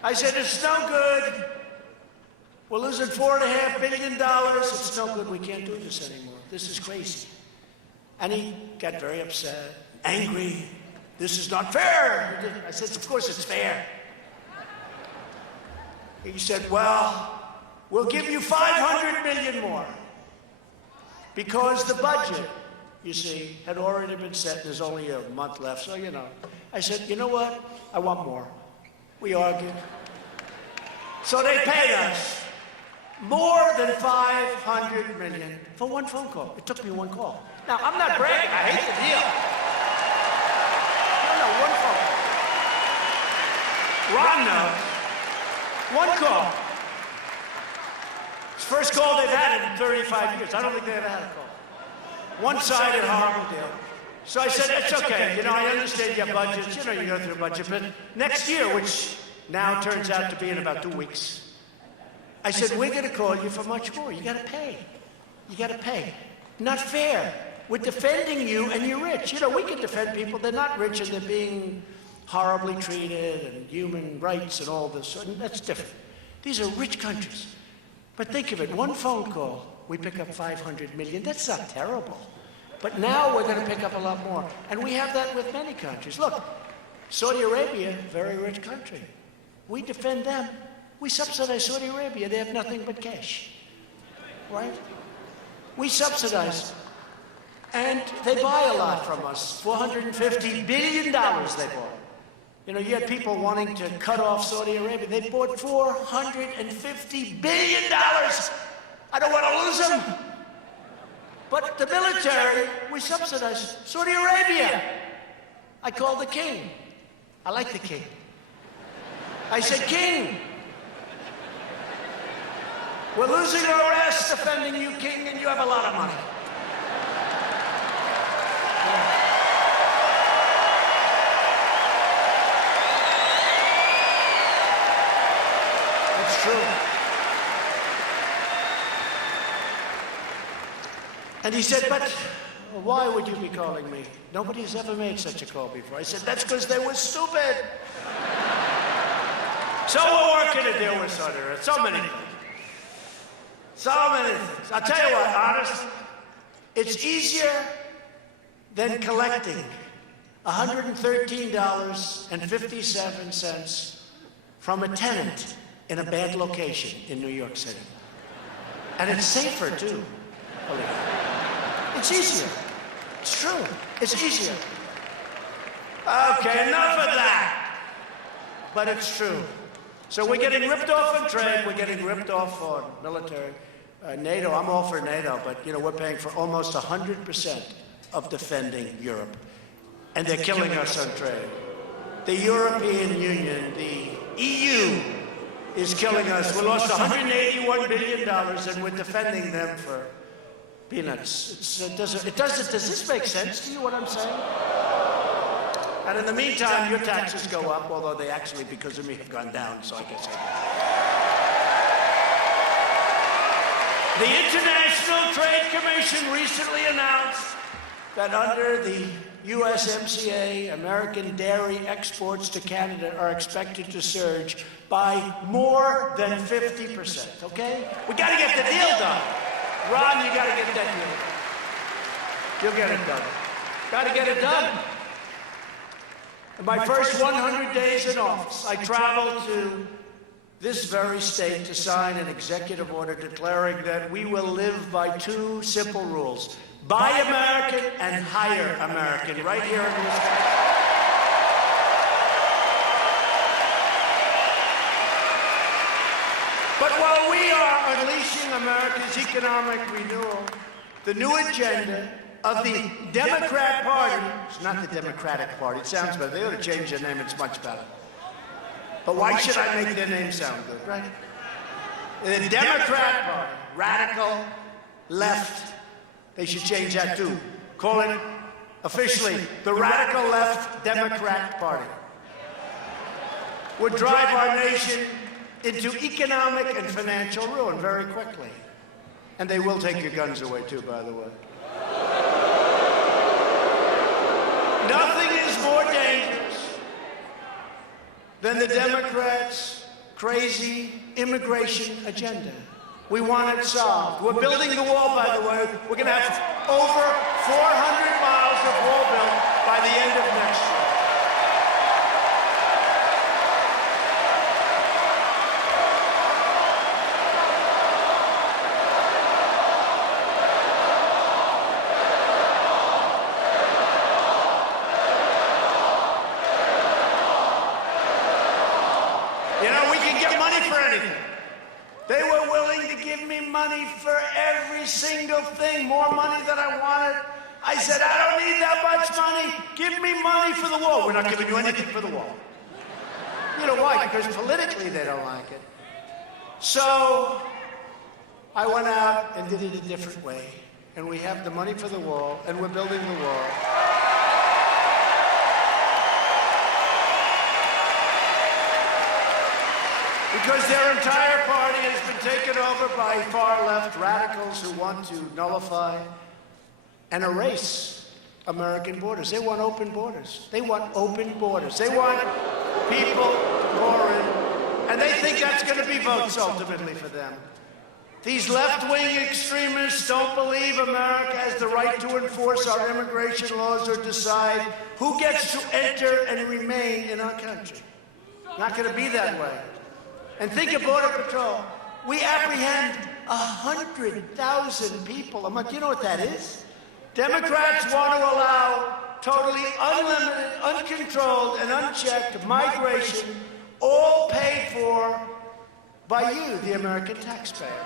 I said, it's no good. We're losing $4.5 billion. It's no good. We can't do this anymore. This is crazy. And he got very upset. Angry. This is not fair. I said, of course it's fair. He said, well, we'll give you $500 million more. Because the budget, you see, had already been set. There's only a month left, so you know. I said, you know what? I want more. We argued. So they paid us more than $500 million for one phone call. It took me one call. Now, I'm not bragging. I hate the deal. One call. Ron knows. One call. It's the first call they've had in 35 years. I don't think they ever had a call. One-sided, horrible deal. So I said, it's okay. You know, I understand your budgets. You know, you go through a budget. But next year, which now turns out to be in about 2 weeks, I said, we're going to call you for much more. You got to pay. You got to pay. Not fair. We're defending you, and you're rich. You know, we can defend people. They're not rich, and they're being horribly treated, and human rights, and all this. And that's different. These are rich countries. But think of it. One phone call, we pick up $500 million. That's not terrible. But now we're going to pick up a lot more. And we have that with many countries. Look, Saudi Arabia, very rich country. We defend them. We subsidize Saudi Arabia. They have nothing but cash. Right? We subsidize them. And they buy a lot from us. $450 billion they bought. You know, you had people wanting to cut off Saudi Arabia. They bought $450 billion. I don't want to lose them. But the military, we subsidize Saudi Arabia. I called the king. I like the king. I said, King, we're losing our ass defending you, King, and you have a lot of money. It's true. And he said, but why would you be calling me? Nobody's ever made such a call before. I said, that's because they were stupid. So we're working to deal with so many things. So many things. I'll tell you what, honestly, it's easier than collecting $113.57 from a tenant in a bad location in New York City. And it's safer, too. Believe me. It's easier. It's true. It's easier. Okay, enough of that. But it's true. So we're getting ripped off on trade. We're getting ripped off on military. NATO, I'm all for NATO, but we're paying for almost 100% of defending Europe. And they're killing us on trade. The European Union, the EU, is killing us. We lost $181 billion and we're defending them for peanuts. Does this make sense to you, what I'm saying? And in the meantime, your taxes go up, although they actually, because of me, have gone down, so I guess The International Trade Commission recently announced that under the USMCA, American dairy exports to Canada are expected to surge by more than 50%, okay? We gotta get the deal done. Ron, you gotta get that deal. You'll get it done. Gotta get it done. In my first 100 days in office, I traveled to this very state to sign an executive order declaring that we will live by two simple rules. Buy American and hire American, right here in this country. But while we are unleashing America's economic renewal, the new agenda of the Democrat Party, it's not the Democratic Party, it sounds better, they ought to change their name, it's much better. But why should I make their name sound good, right? The Democrat Party, radical, left, they should change that too. Call it officially the Radical Left Democrat Party. Would drive our nation into economic and financial ruin very quickly. And they will take your guns away too, by the way. Nothing is more dangerous than the Democrats' crazy immigration agenda. We want it solved. We're building the wall, by the way. We're going to have over 400 miles of wall built by the end of next year. They were willing to give me money for every single thing, more money than I wanted. I said, I don't need that much money. Give me money for the wall. We're not giving you anything for the wall. You know why? Because politically they don't like it. So I went out and did it a different way. And we have the money for the wall, and we're building the wall. Because their entire party has been taken over by far-left radicals who want to nullify and erase American borders. They want open borders. They want open borders. They want people to pour in, and they think that's going to be votes ultimately for them. These left-wing extremists don't believe America has the right to enforce our immigration laws or decide who gets to enter and remain in our country. Not going to be that way. And think of Border Patrol. We apprehend 100,000 people a month. You know what that is? Democrats want to allow totally unlimited, uncontrolled, and unchecked migration, all paid for by you, the American taxpayer.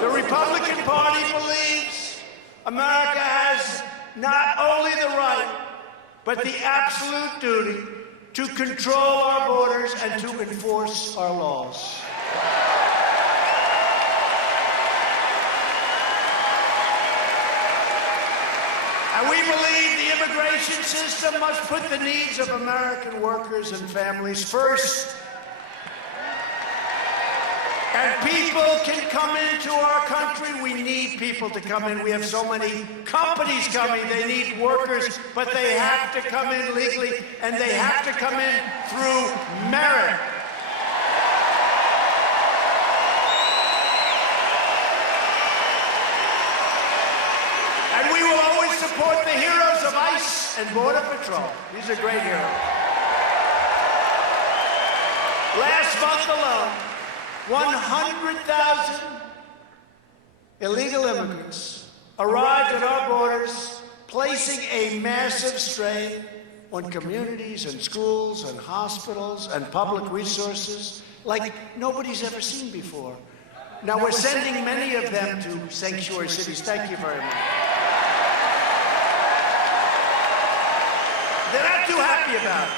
The Republican Party believes America has not only the right, but the absolute duty to control our borders and to enforce our laws. And we believe the immigration system must put the needs of American workers and families first And people can come into our country. We need people to come in. We have so many companies coming. They need workers, but they have to come in legally, and they have to come in through merit. And we will always support the heroes of ICE and Border Patrol. These are great heroes. Last month alone, 100,000 illegal immigrants arrived at our borders, placing a massive strain on communities and schools and hospitals and public resources like nobody's ever seen before. Now, we're sending many of them to sanctuary cities. Thank you very much. They're not too happy about it.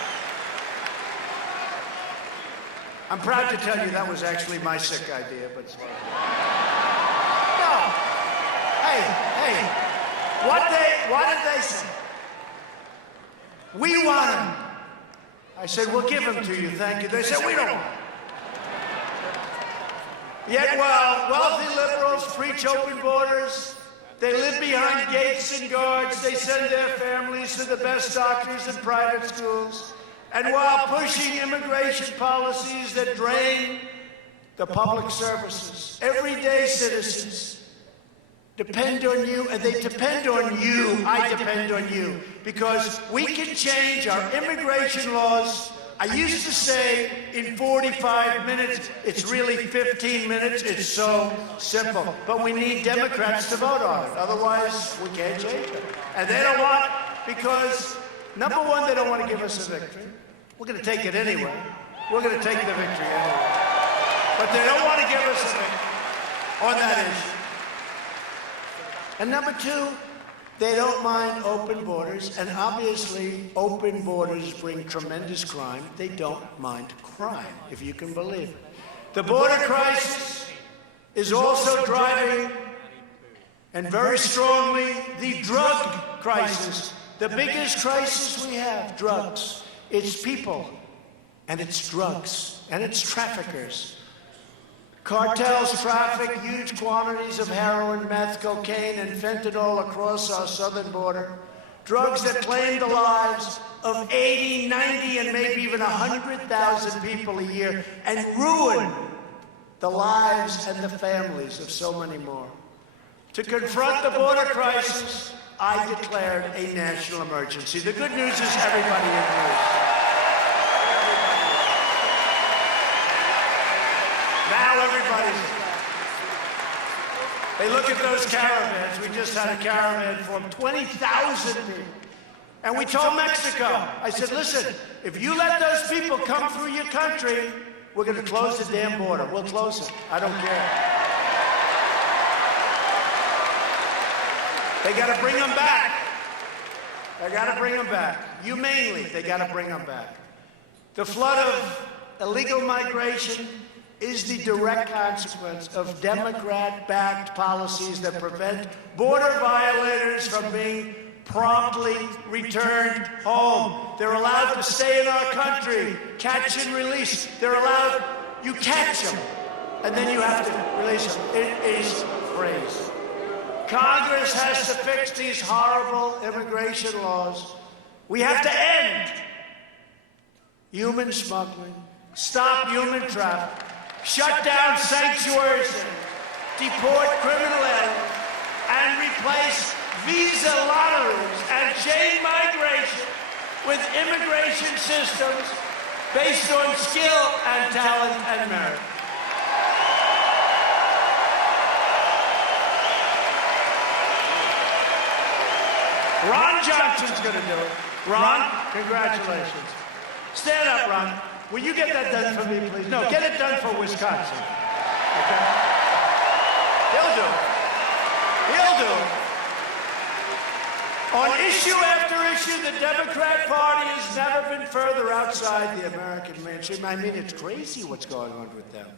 I'm proud to tell you that was actually my sick idea, but it's no. Hey, what did they say? We want them. I said, we'll give them to you, thank you. They said, we don't want them. Yet while wealthy liberals preach open borders, they live behind gates and guards, they send their families to the best doctors and private schools. And while pushing immigration policies that drain the public services, everyday citizens depend on you, and they depend on you. I depend on you, because we can change our immigration laws. I used to say in 45 minutes, it's really 15 minutes. It's so simple. But we need Democrats to vote on it. Otherwise, we can't change it. And they don't want, because number one, they don't want to give us a victory. We're going to take it anyway. We're going to take the victory anyway. But they don't want to give us a victory on that issue. And number two, they don't mind open borders. And obviously, open borders bring tremendous crime. They don't mind crime, if you can believe it. The border crisis is also driving, and very strongly, the drug crisis. The biggest crisis we have, drugs. It's people, and it's drugs, and it's traffickers. Cartels traffic huge quantities of heroin, meth, cocaine, and fentanyl across our southern border. Drugs that claim the lives of 80, 90, and maybe even 100,000 people a year, and ruin the lives and the families of so many more. To confront the border crisis, I declared a national emergency. The good news is everybody agrees. Now everybody's. They look at those caravans. We just had a caravan form, 20,000 people. And we told Mexico, I said, listen, if you let those people come through your country, we're going to close the damn border. We'll close it. I don't care. They got to bring them back. They got to bring them back. Humanely, they got to bring them back. The flood of illegal migration is the direct consequence of Democrat-backed policies that prevent border violators from being promptly returned home. They're allowed to stay in our country, catch and release. They're allowed, you catch them, and then you have to release them. It is crazy. Congress has to fix these horrible immigration laws. We have to end human smuggling, stop human trafficking, shut down sanctuaries, deport criminal aliens, and replace visa lotteries and chain migration with immigration systems based on skill and talent and merit. Ron Johnson's going to do it. Ron, congratulations. Stand up, Ron. Will you get that done for me, please? No, get it done for Wisconsin. Okay? He'll do it. He'll do it. On issue after issue, the Democrat Party has never been further outside the American mainstream. I mean, it's crazy what's going on with them.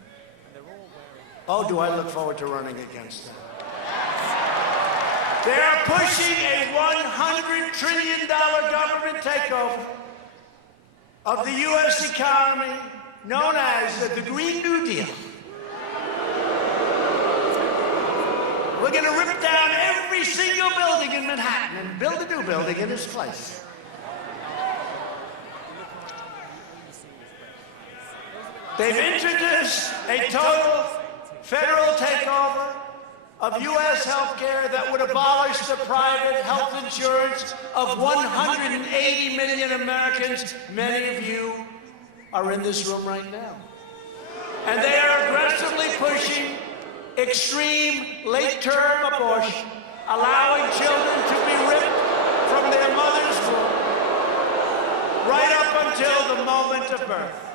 Oh, do I look forward to running against them. They are pushing a $100 trillion government takeover of the U.S. economy known as the Green New Deal. We're going to rip down every single building in Manhattan and build a new building in its place. They've introduced a total federal takeover of U.S. health care that would abolish the private health insurance of 180 million Americans. Many of you are in this room right now. And they are aggressively pushing extreme late-term abortion, allowing children to be ripped from their mother's womb right up until the moment of birth.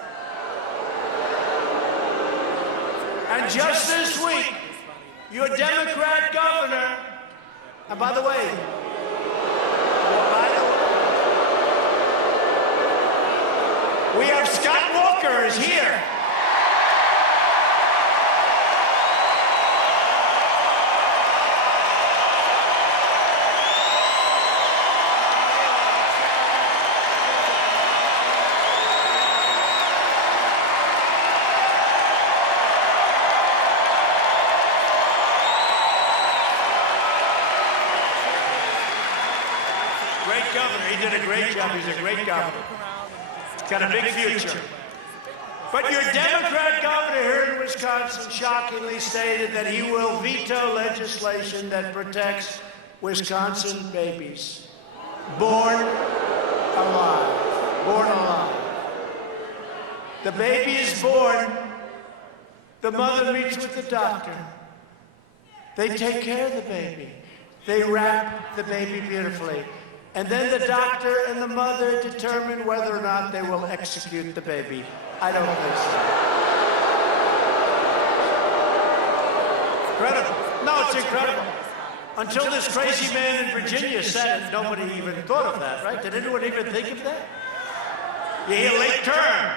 And just this week, your Democrat governor, and by the way, we have Scott Walker is here. Great governor. He did a great job. He's a great governor. He's got a big future. But your Democrat governor here in Wisconsin shockingly stated that he will veto legislation that protects Wisconsin babies born alive. Born alive. The baby is born. The mother meets with the doctor. They take care of the baby. They wrap the baby beautifully. And then the doctor and the mother determine whether or not they will execute the baby. I don't think so. Incredible. No, it's incredible. Until this crazy man in Virginia said it, nobody even thought of that, right? Did anyone even think of that? You hear late term.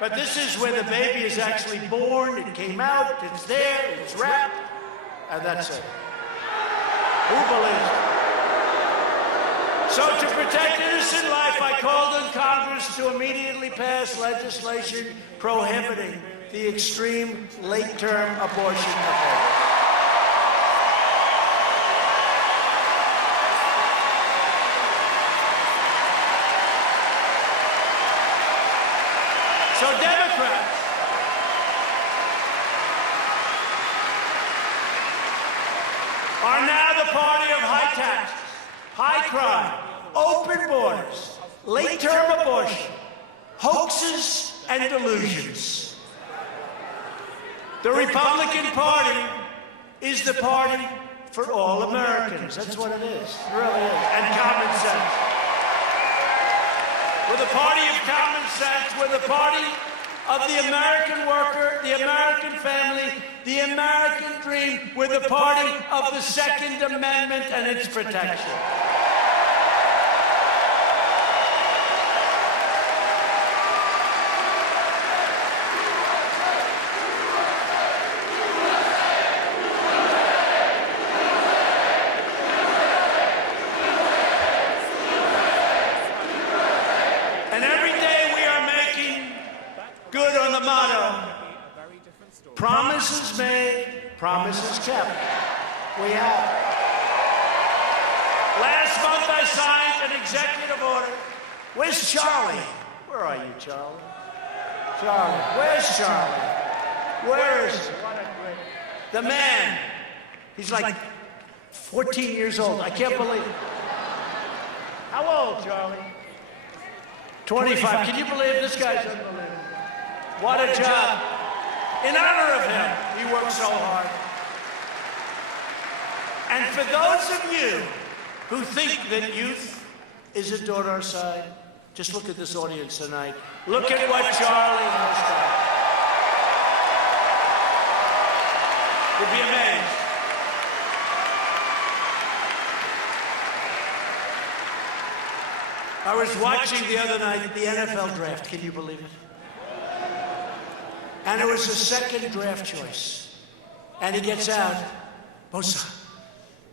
But this is where the baby is actually born, it came out, it's there, it's wrapped, and that's it. Who believes it? So to protect innocent life, I called on Congress to immediately pass legislation prohibiting the extreme late-term abortion of babies. So Democrats are now the party of high taxes, high crime, open borders, late-term abortion, hoaxes, and delusions. The Republican Party is the party for all Americans. That's what it is. It really is. And common sense. We're the party of common sense. We're the party of the American worker, the American family, the American dream. We're the party of the Second Amendment and its protection. Promises made, promises kept. We have. Last month I signed an executive order. Where's Charlie? Where are you, Charlie? Charlie. Where's Charlie? Where is he? The man. He's like 14 years old. I can't believe it. How old, Charlie? 25. Can you believe this guy's unbelievable? What a job. In honor of him, he worked so hard. And for those of you who think that youth isn't on our side, just look at this audience tonight. Look at what Charlie has done. You'd be amazed. I was watching the other night the NFL draft. Can you believe it? And it was the second draft choice. And he gets out, Bosa.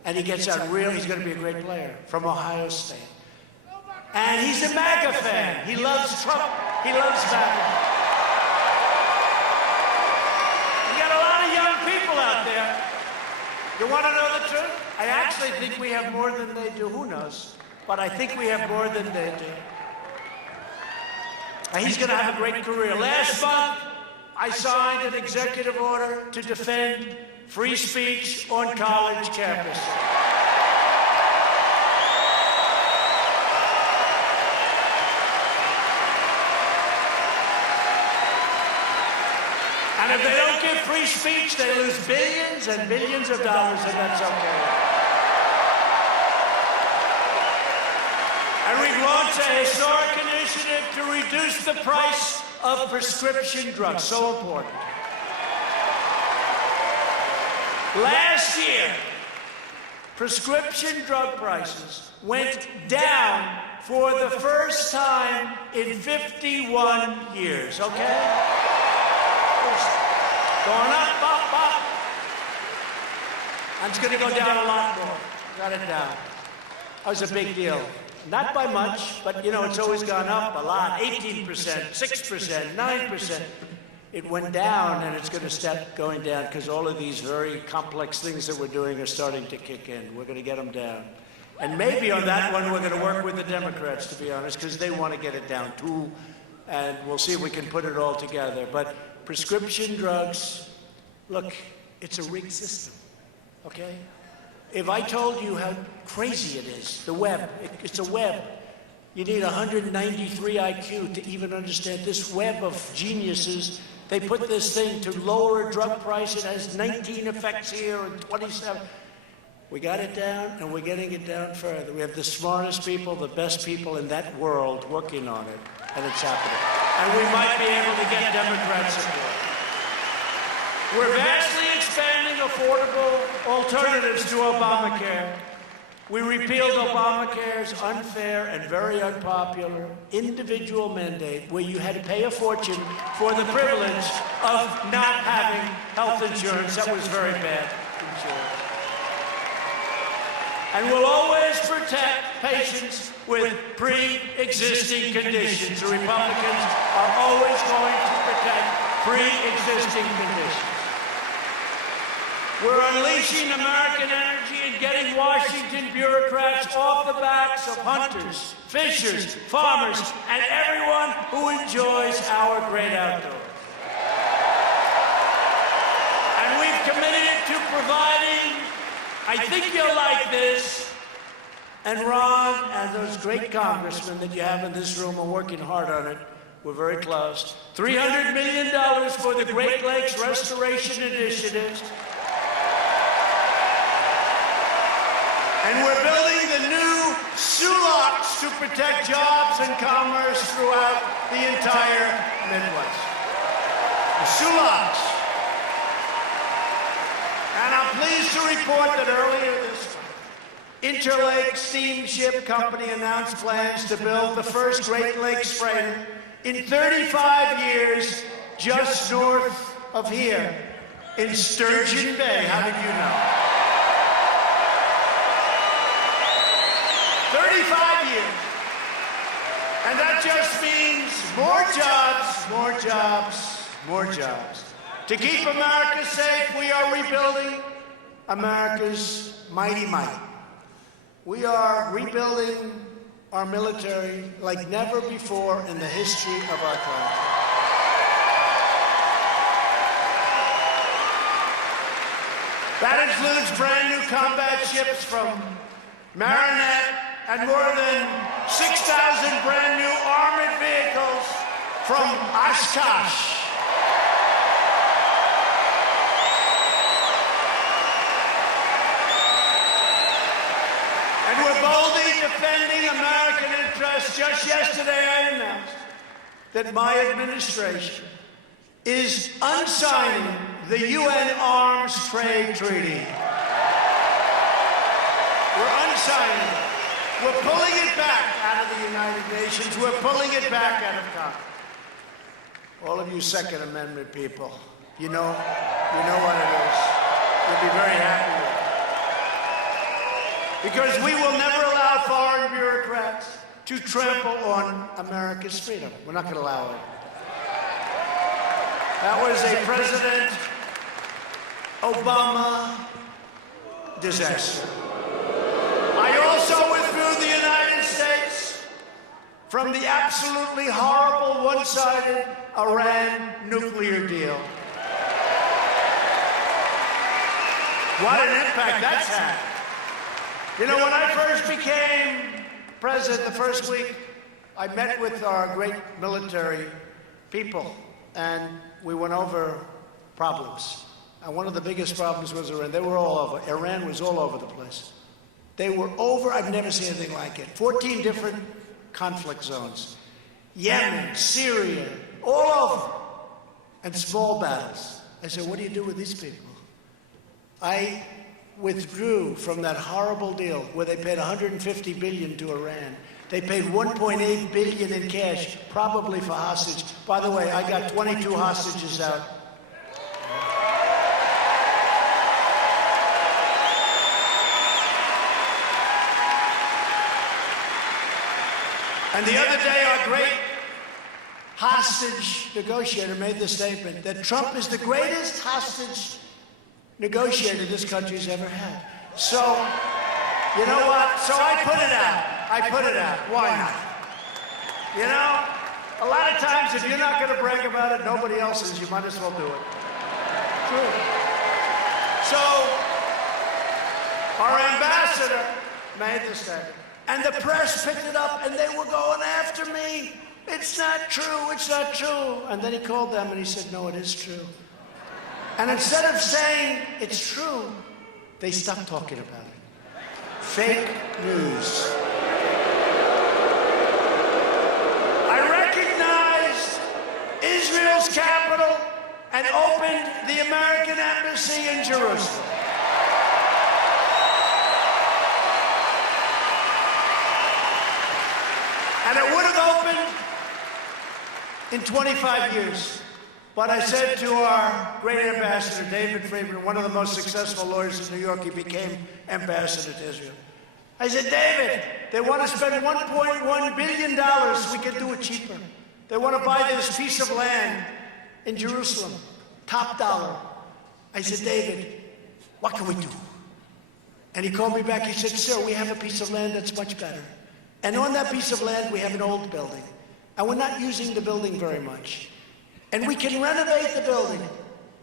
And he gets out he's going to be a great player from Ohio State. And he's a MAGA fan. He loves Trump. He loves MAGA. You got a lot of young people out there You want to know the truth? I actually think we have more than they do. Who knows? But I think we have more than they do. And he's going to have a great career. Last month, I signed an executive order to defend free speech on college campus. And if they don't give free speech, they lose billions and billions of dollars, and that's okay. And we've launched a historic initiative to reduce the price of prescription drugs. So important. Last year, prescription drug prices went down for the first time in 51 years, okay? Going up, up. And it's going to go down a lot more. Got it down. That was a big deal. Not by much, but you know, it's always gone up a lot. 18%, 6%, 9%. It went down, and it's going to start going down because all of these very complex things that we're doing are starting to kick in. We're going to get them down. And maybe on that one, we're going to work with the Democrats, to be honest, because they want to get it down too. And we'll see if we can put it all together. But prescription drugs, look, it's a rigged system, okay? If I told you how crazy it is, the web, it's a web. You need 193 IQ to even understand this web of geniuses. They put this thing to lower a drug price. It has 19 effects here and 27. We got it down, and we're getting it down further. We have the smartest people, the best people in that world working on it, and it's happening. And we might be able to get Democrat support. We're vastly expanding affordable alternatives to Obamacare. We repealed Obamacare's unfair and very unpopular individual mandate where you had to pay a fortune for the privilege of not having health insurance. That was very bad insurance. And we'll always protect patients with pre-existing conditions. The Republicans are always going to protect pre-existing conditions. We're unleashing American energy and getting Washington bureaucrats off the backs of hunters, fishers, farmers, and everyone who enjoys our great outdoors. And we've committed to providing, I think you'll like this, and Ron and those great congressmen that you have in this room are working hard on it. We're very close. $300 million for the Great Lakes Restoration Initiatives. And we're building the new sulaks to protect jobs and commerce throughout the entire Midwest. The sulaks. And I'm pleased to report that earlier this month, Interlake Steamship Company announced plans to build the first Great Lakes freighter in 35 years just north of here in Sturgeon Bay. How did you know? 35 years. And that just means more jobs, more jobs, more jobs. To keep America safe, we are rebuilding America's mighty might. We are rebuilding our military like never before in the history of our country. That includes brand new combat ships from Marinette and more than 6,000 brand new armored vehicles from Oshkosh. And we're boldly defending American interests. Just yesterday I announced that my administration is unsigning the UN Arms Trade Treaty. We're unsigning it. We're pulling it back out of the United Nations. We're pulling it back out of Congress. All of you Second Amendment people, you know what it is. You'll be very happy with it. Because we will never allow foreign bureaucrats to trample on America's freedom. We're not going to allow it. That was a President Obama disaster. I also withdrew the United States from the absolutely horrible, one-sided Iran nuclear deal. What an impact that's had. You know, when I first became president the first week, I met with our great military people, and we went over problems. And one of the biggest problems was Iran. They were all over. Iran was all over the place. They were over, I've never seen anything like it. 14 different conflict zones. Yemen, Syria, all over. And small battles. I said, what do you do with these people? I withdrew from that horrible deal where they paid $150 billion to Iran. They paid $1.8 billion in cash, probably for hostage. By the way, I got 22 hostages out. And the other day, our great hostage negotiator made the statement that Trump is the greatest hostage negotiator this country's ever had. So, you know what? So I put it out. Why not? You know, a lot of times if you're not going to brag about it, nobody else is. You might as well do it. True. So, our ambassador made the statement. And the press picked it up, and they were going after me. It's not true, it's not true. And then he called them, and he said, no, it is true. And instead of saying it's true, they stopped talking about it. Fake news. I recognized Israel's capital and opened the American embassy in Jerusalem. And it would have opened in 25 years. But I said to our great ambassador, David Friedman, one of the most successful lawyers in New York, he became ambassador to Israel. I said, David, they want to spend $1.1 billion. We can do it cheaper. They want to buy this piece of land in Jerusalem, top dollar. I said, David, what can we do? And he called me back. He said, sir, we have a piece of land that's much better. And on that piece of land, we have an old building. And we're not using the building very much. And we can renovate the building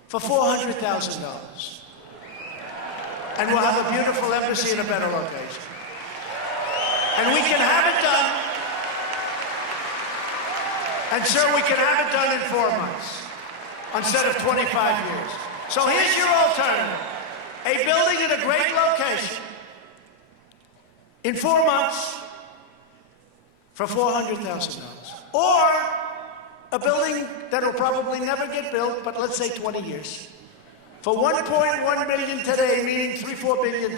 for $400,000. And we'll have a beautiful embassy in a better location. And we can have it done. And sir, we can have it done in 4 months instead of 25 years. So here's your alternative. A building in a great location in 4 months for $400,000. Or a building that will probably never get built, but let's say 20 years. For $1.1 billion today, meaning $3-4 billion,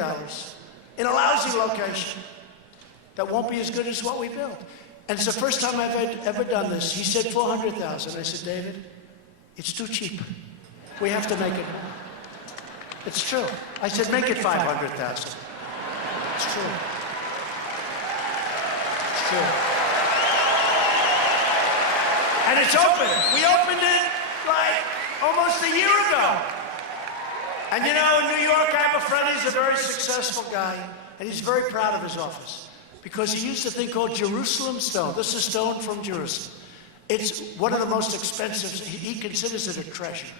in a lousy location that won't be as good as what we built. And it's the first time I've ever done this. He said $400,000. I said, David, it's too cheap. We have to make it more. It's true. I said, make it $500,000. It's true. It's true. And it's open. We opened it like almost a year ago. And you know, in New York, I have a friend, he's a very successful guy, and he's very proud of his office because he used a thing called Jerusalem stone. This is stone from Jerusalem. It's one of the most expensive. He considers it a treasure.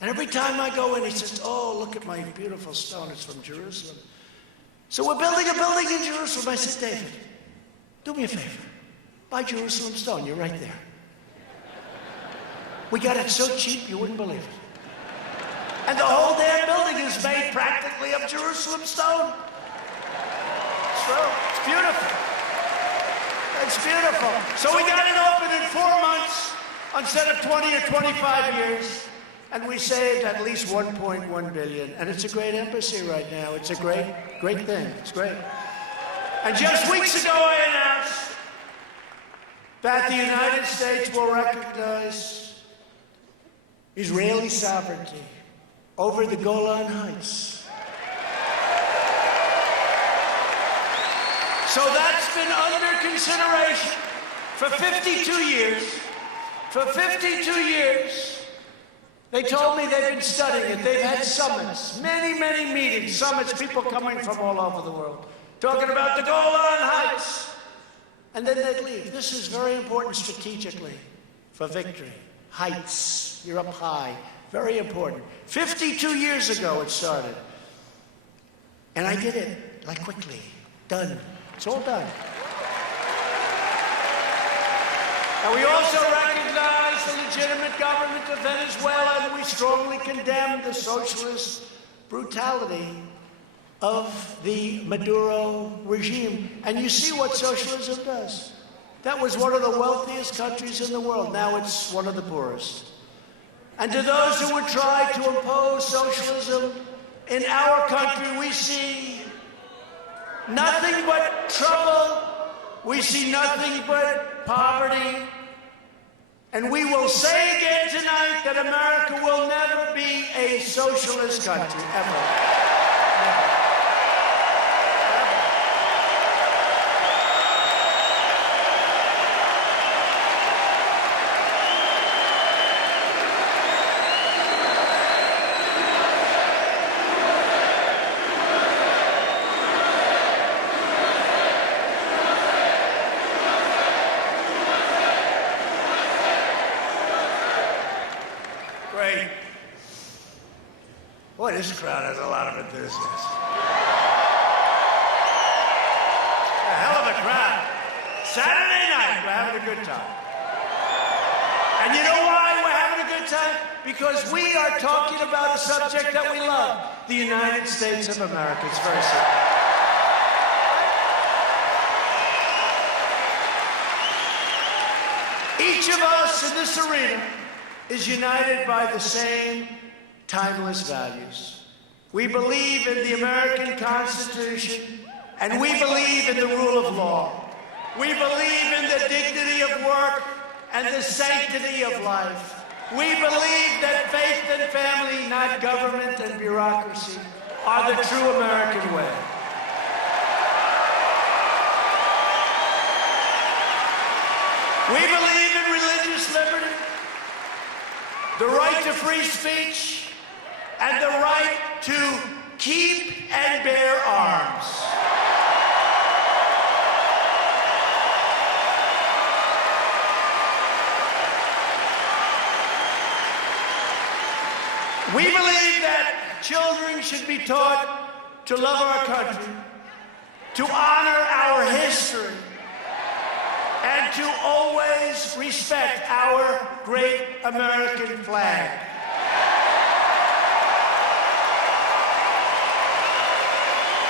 And every time I go in, he says, oh, look at my beautiful stone. It's from Jerusalem. So we're building a building in Jerusalem. I said, David, do me a favor. Buy Jerusalem stone. You're right there. We got it so cheap, you wouldn't believe it. And the whole damn building is made practically of Jerusalem stone. It's true. It's beautiful. It's beautiful. So we got it open in 4 months instead of 20 or 25 years. And we saved at least $1.1 billion. And it's a great embassy right now. It's a great, great thing. It's great. And just weeks ago, I announced that the United States will recognize Israeli sovereignty over the Golan Heights. So that's been under consideration for 52 years. For 52 years, They told me they've been studying it. They've had summits, many, many meetings, summits, people coming from all over the world, talking about the Golan Heights. And then they'd leave. This is very important strategically for victory. Heights, you're up high, very important. 52 years ago it started. And I did it, like quickly, done. It's all done. And we also recognize the legitimate government of Venezuela, and we strongly condemn the socialist brutality of the Maduro regime. And you see what socialism does. That was one of the wealthiest countries in the world. Now it's one of the poorest. And to those who would try to impose socialism in our country, we see nothing but trouble. We see nothing but poverty. And we will say again tonight that America will never be a socialist country, ever. Never. Great. Boy, this crowd has a lot of enthusiasm. A hell of a crowd. Saturday night, we're having a good time. And you know why we're having a good time? Because we are talking about a subject that we love, the United States of America. It's very simple. Each of us in this arena is united by the same timeless values. We believe in the American Constitution, and we believe in the rule of law. We believe in the dignity of work and the sanctity of life. We believe that faith and family, not government and bureaucracy, are the true American way. We believe in religious liberty, the right to free speech, and the right to keep and bear arms. We believe that children should be taught to love our country, to honor our history, and to always respect our great American flag.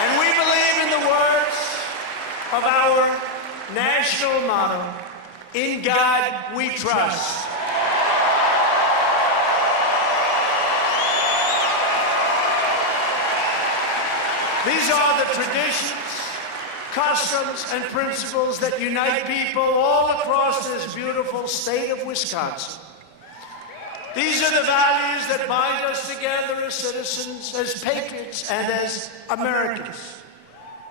And we believe in the words of our national motto, "In God we trust." These are the traditions, customs, and principles that unite people all across this beautiful state of Wisconsin. These are the values that bind us together as citizens, as patriots, and as Americans.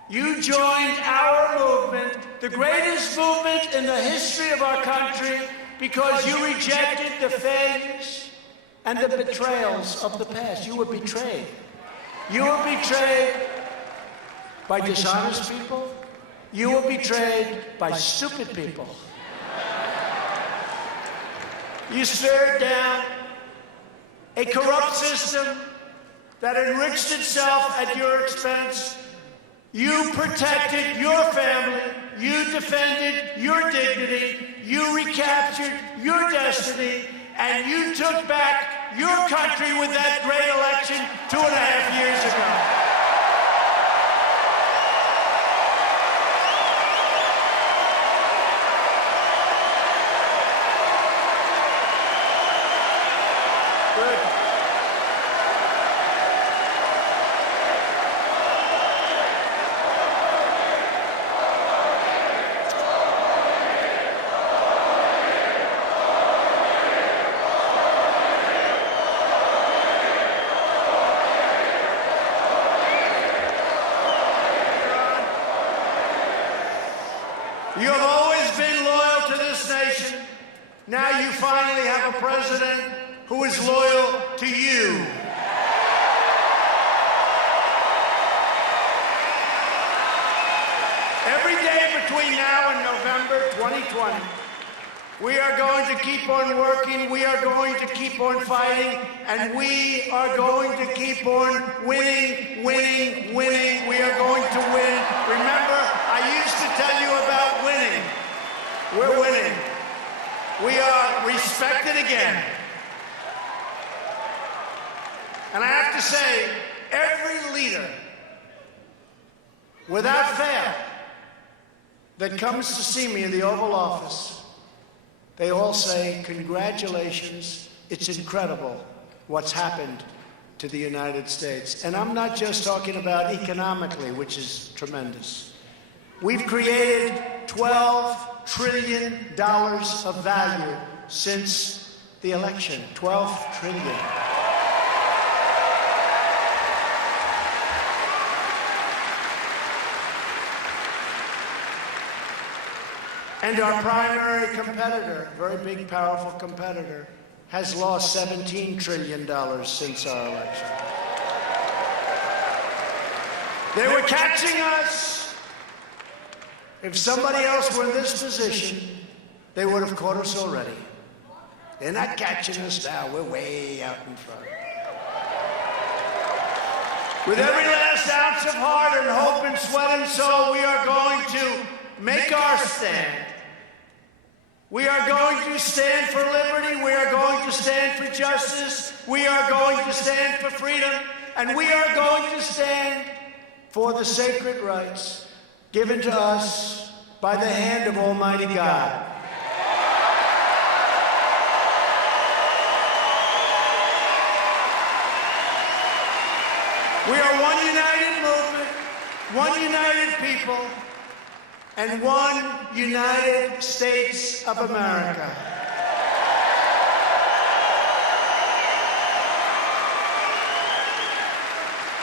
You joined our movement, the greatest movement in the history of our country, because you rejected the failures and the betrayals of the past. You were betrayed. You were betrayed by dishonest people. You were betrayed by stupid people. You stared down a corrupt system that enriched itself at your expense. You protected your family. You defended your dignity. You recaptured your destiny. And you took back your country with that great election 2.5 years ago. You have always been loyal to this nation. Now you finally have a president who is loyal to you. Every day between now and November 2020, we are going to keep on working, we are going to keep on fighting, and we are going to keep on winning, winning, winning. We are going to win. Remember, I used to tell you about winning. We're winning. We are respected again. And I have to say, every leader, without fail, that comes to see me in the Oval Office, they all say, congratulations, it's incredible what's happened to the United States. And I'm not just talking about economically, which is tremendous. We've created $12 trillion of value since the election. $12 trillion. And our primary competitor, very big, powerful competitor, has lost $17 trillion since our election. They were catching us. If somebody else were in this position, they would have caught us already. They're not catching us now. We're way out in front. With every last ounce of heart and hope and sweat and soul, we are going to make our stand. We are going to stand for liberty. We are going to stand for justice. We are going to stand for freedom. And we are going to stand for the sacred rights given to us by the hand of Almighty God. We are one united movement, one united people, and one United States of America.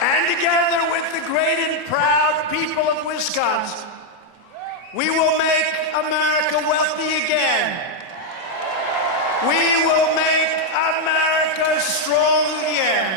And together with the great and proud people of Wisconsin, we will make America wealthy again. We will make America strong again.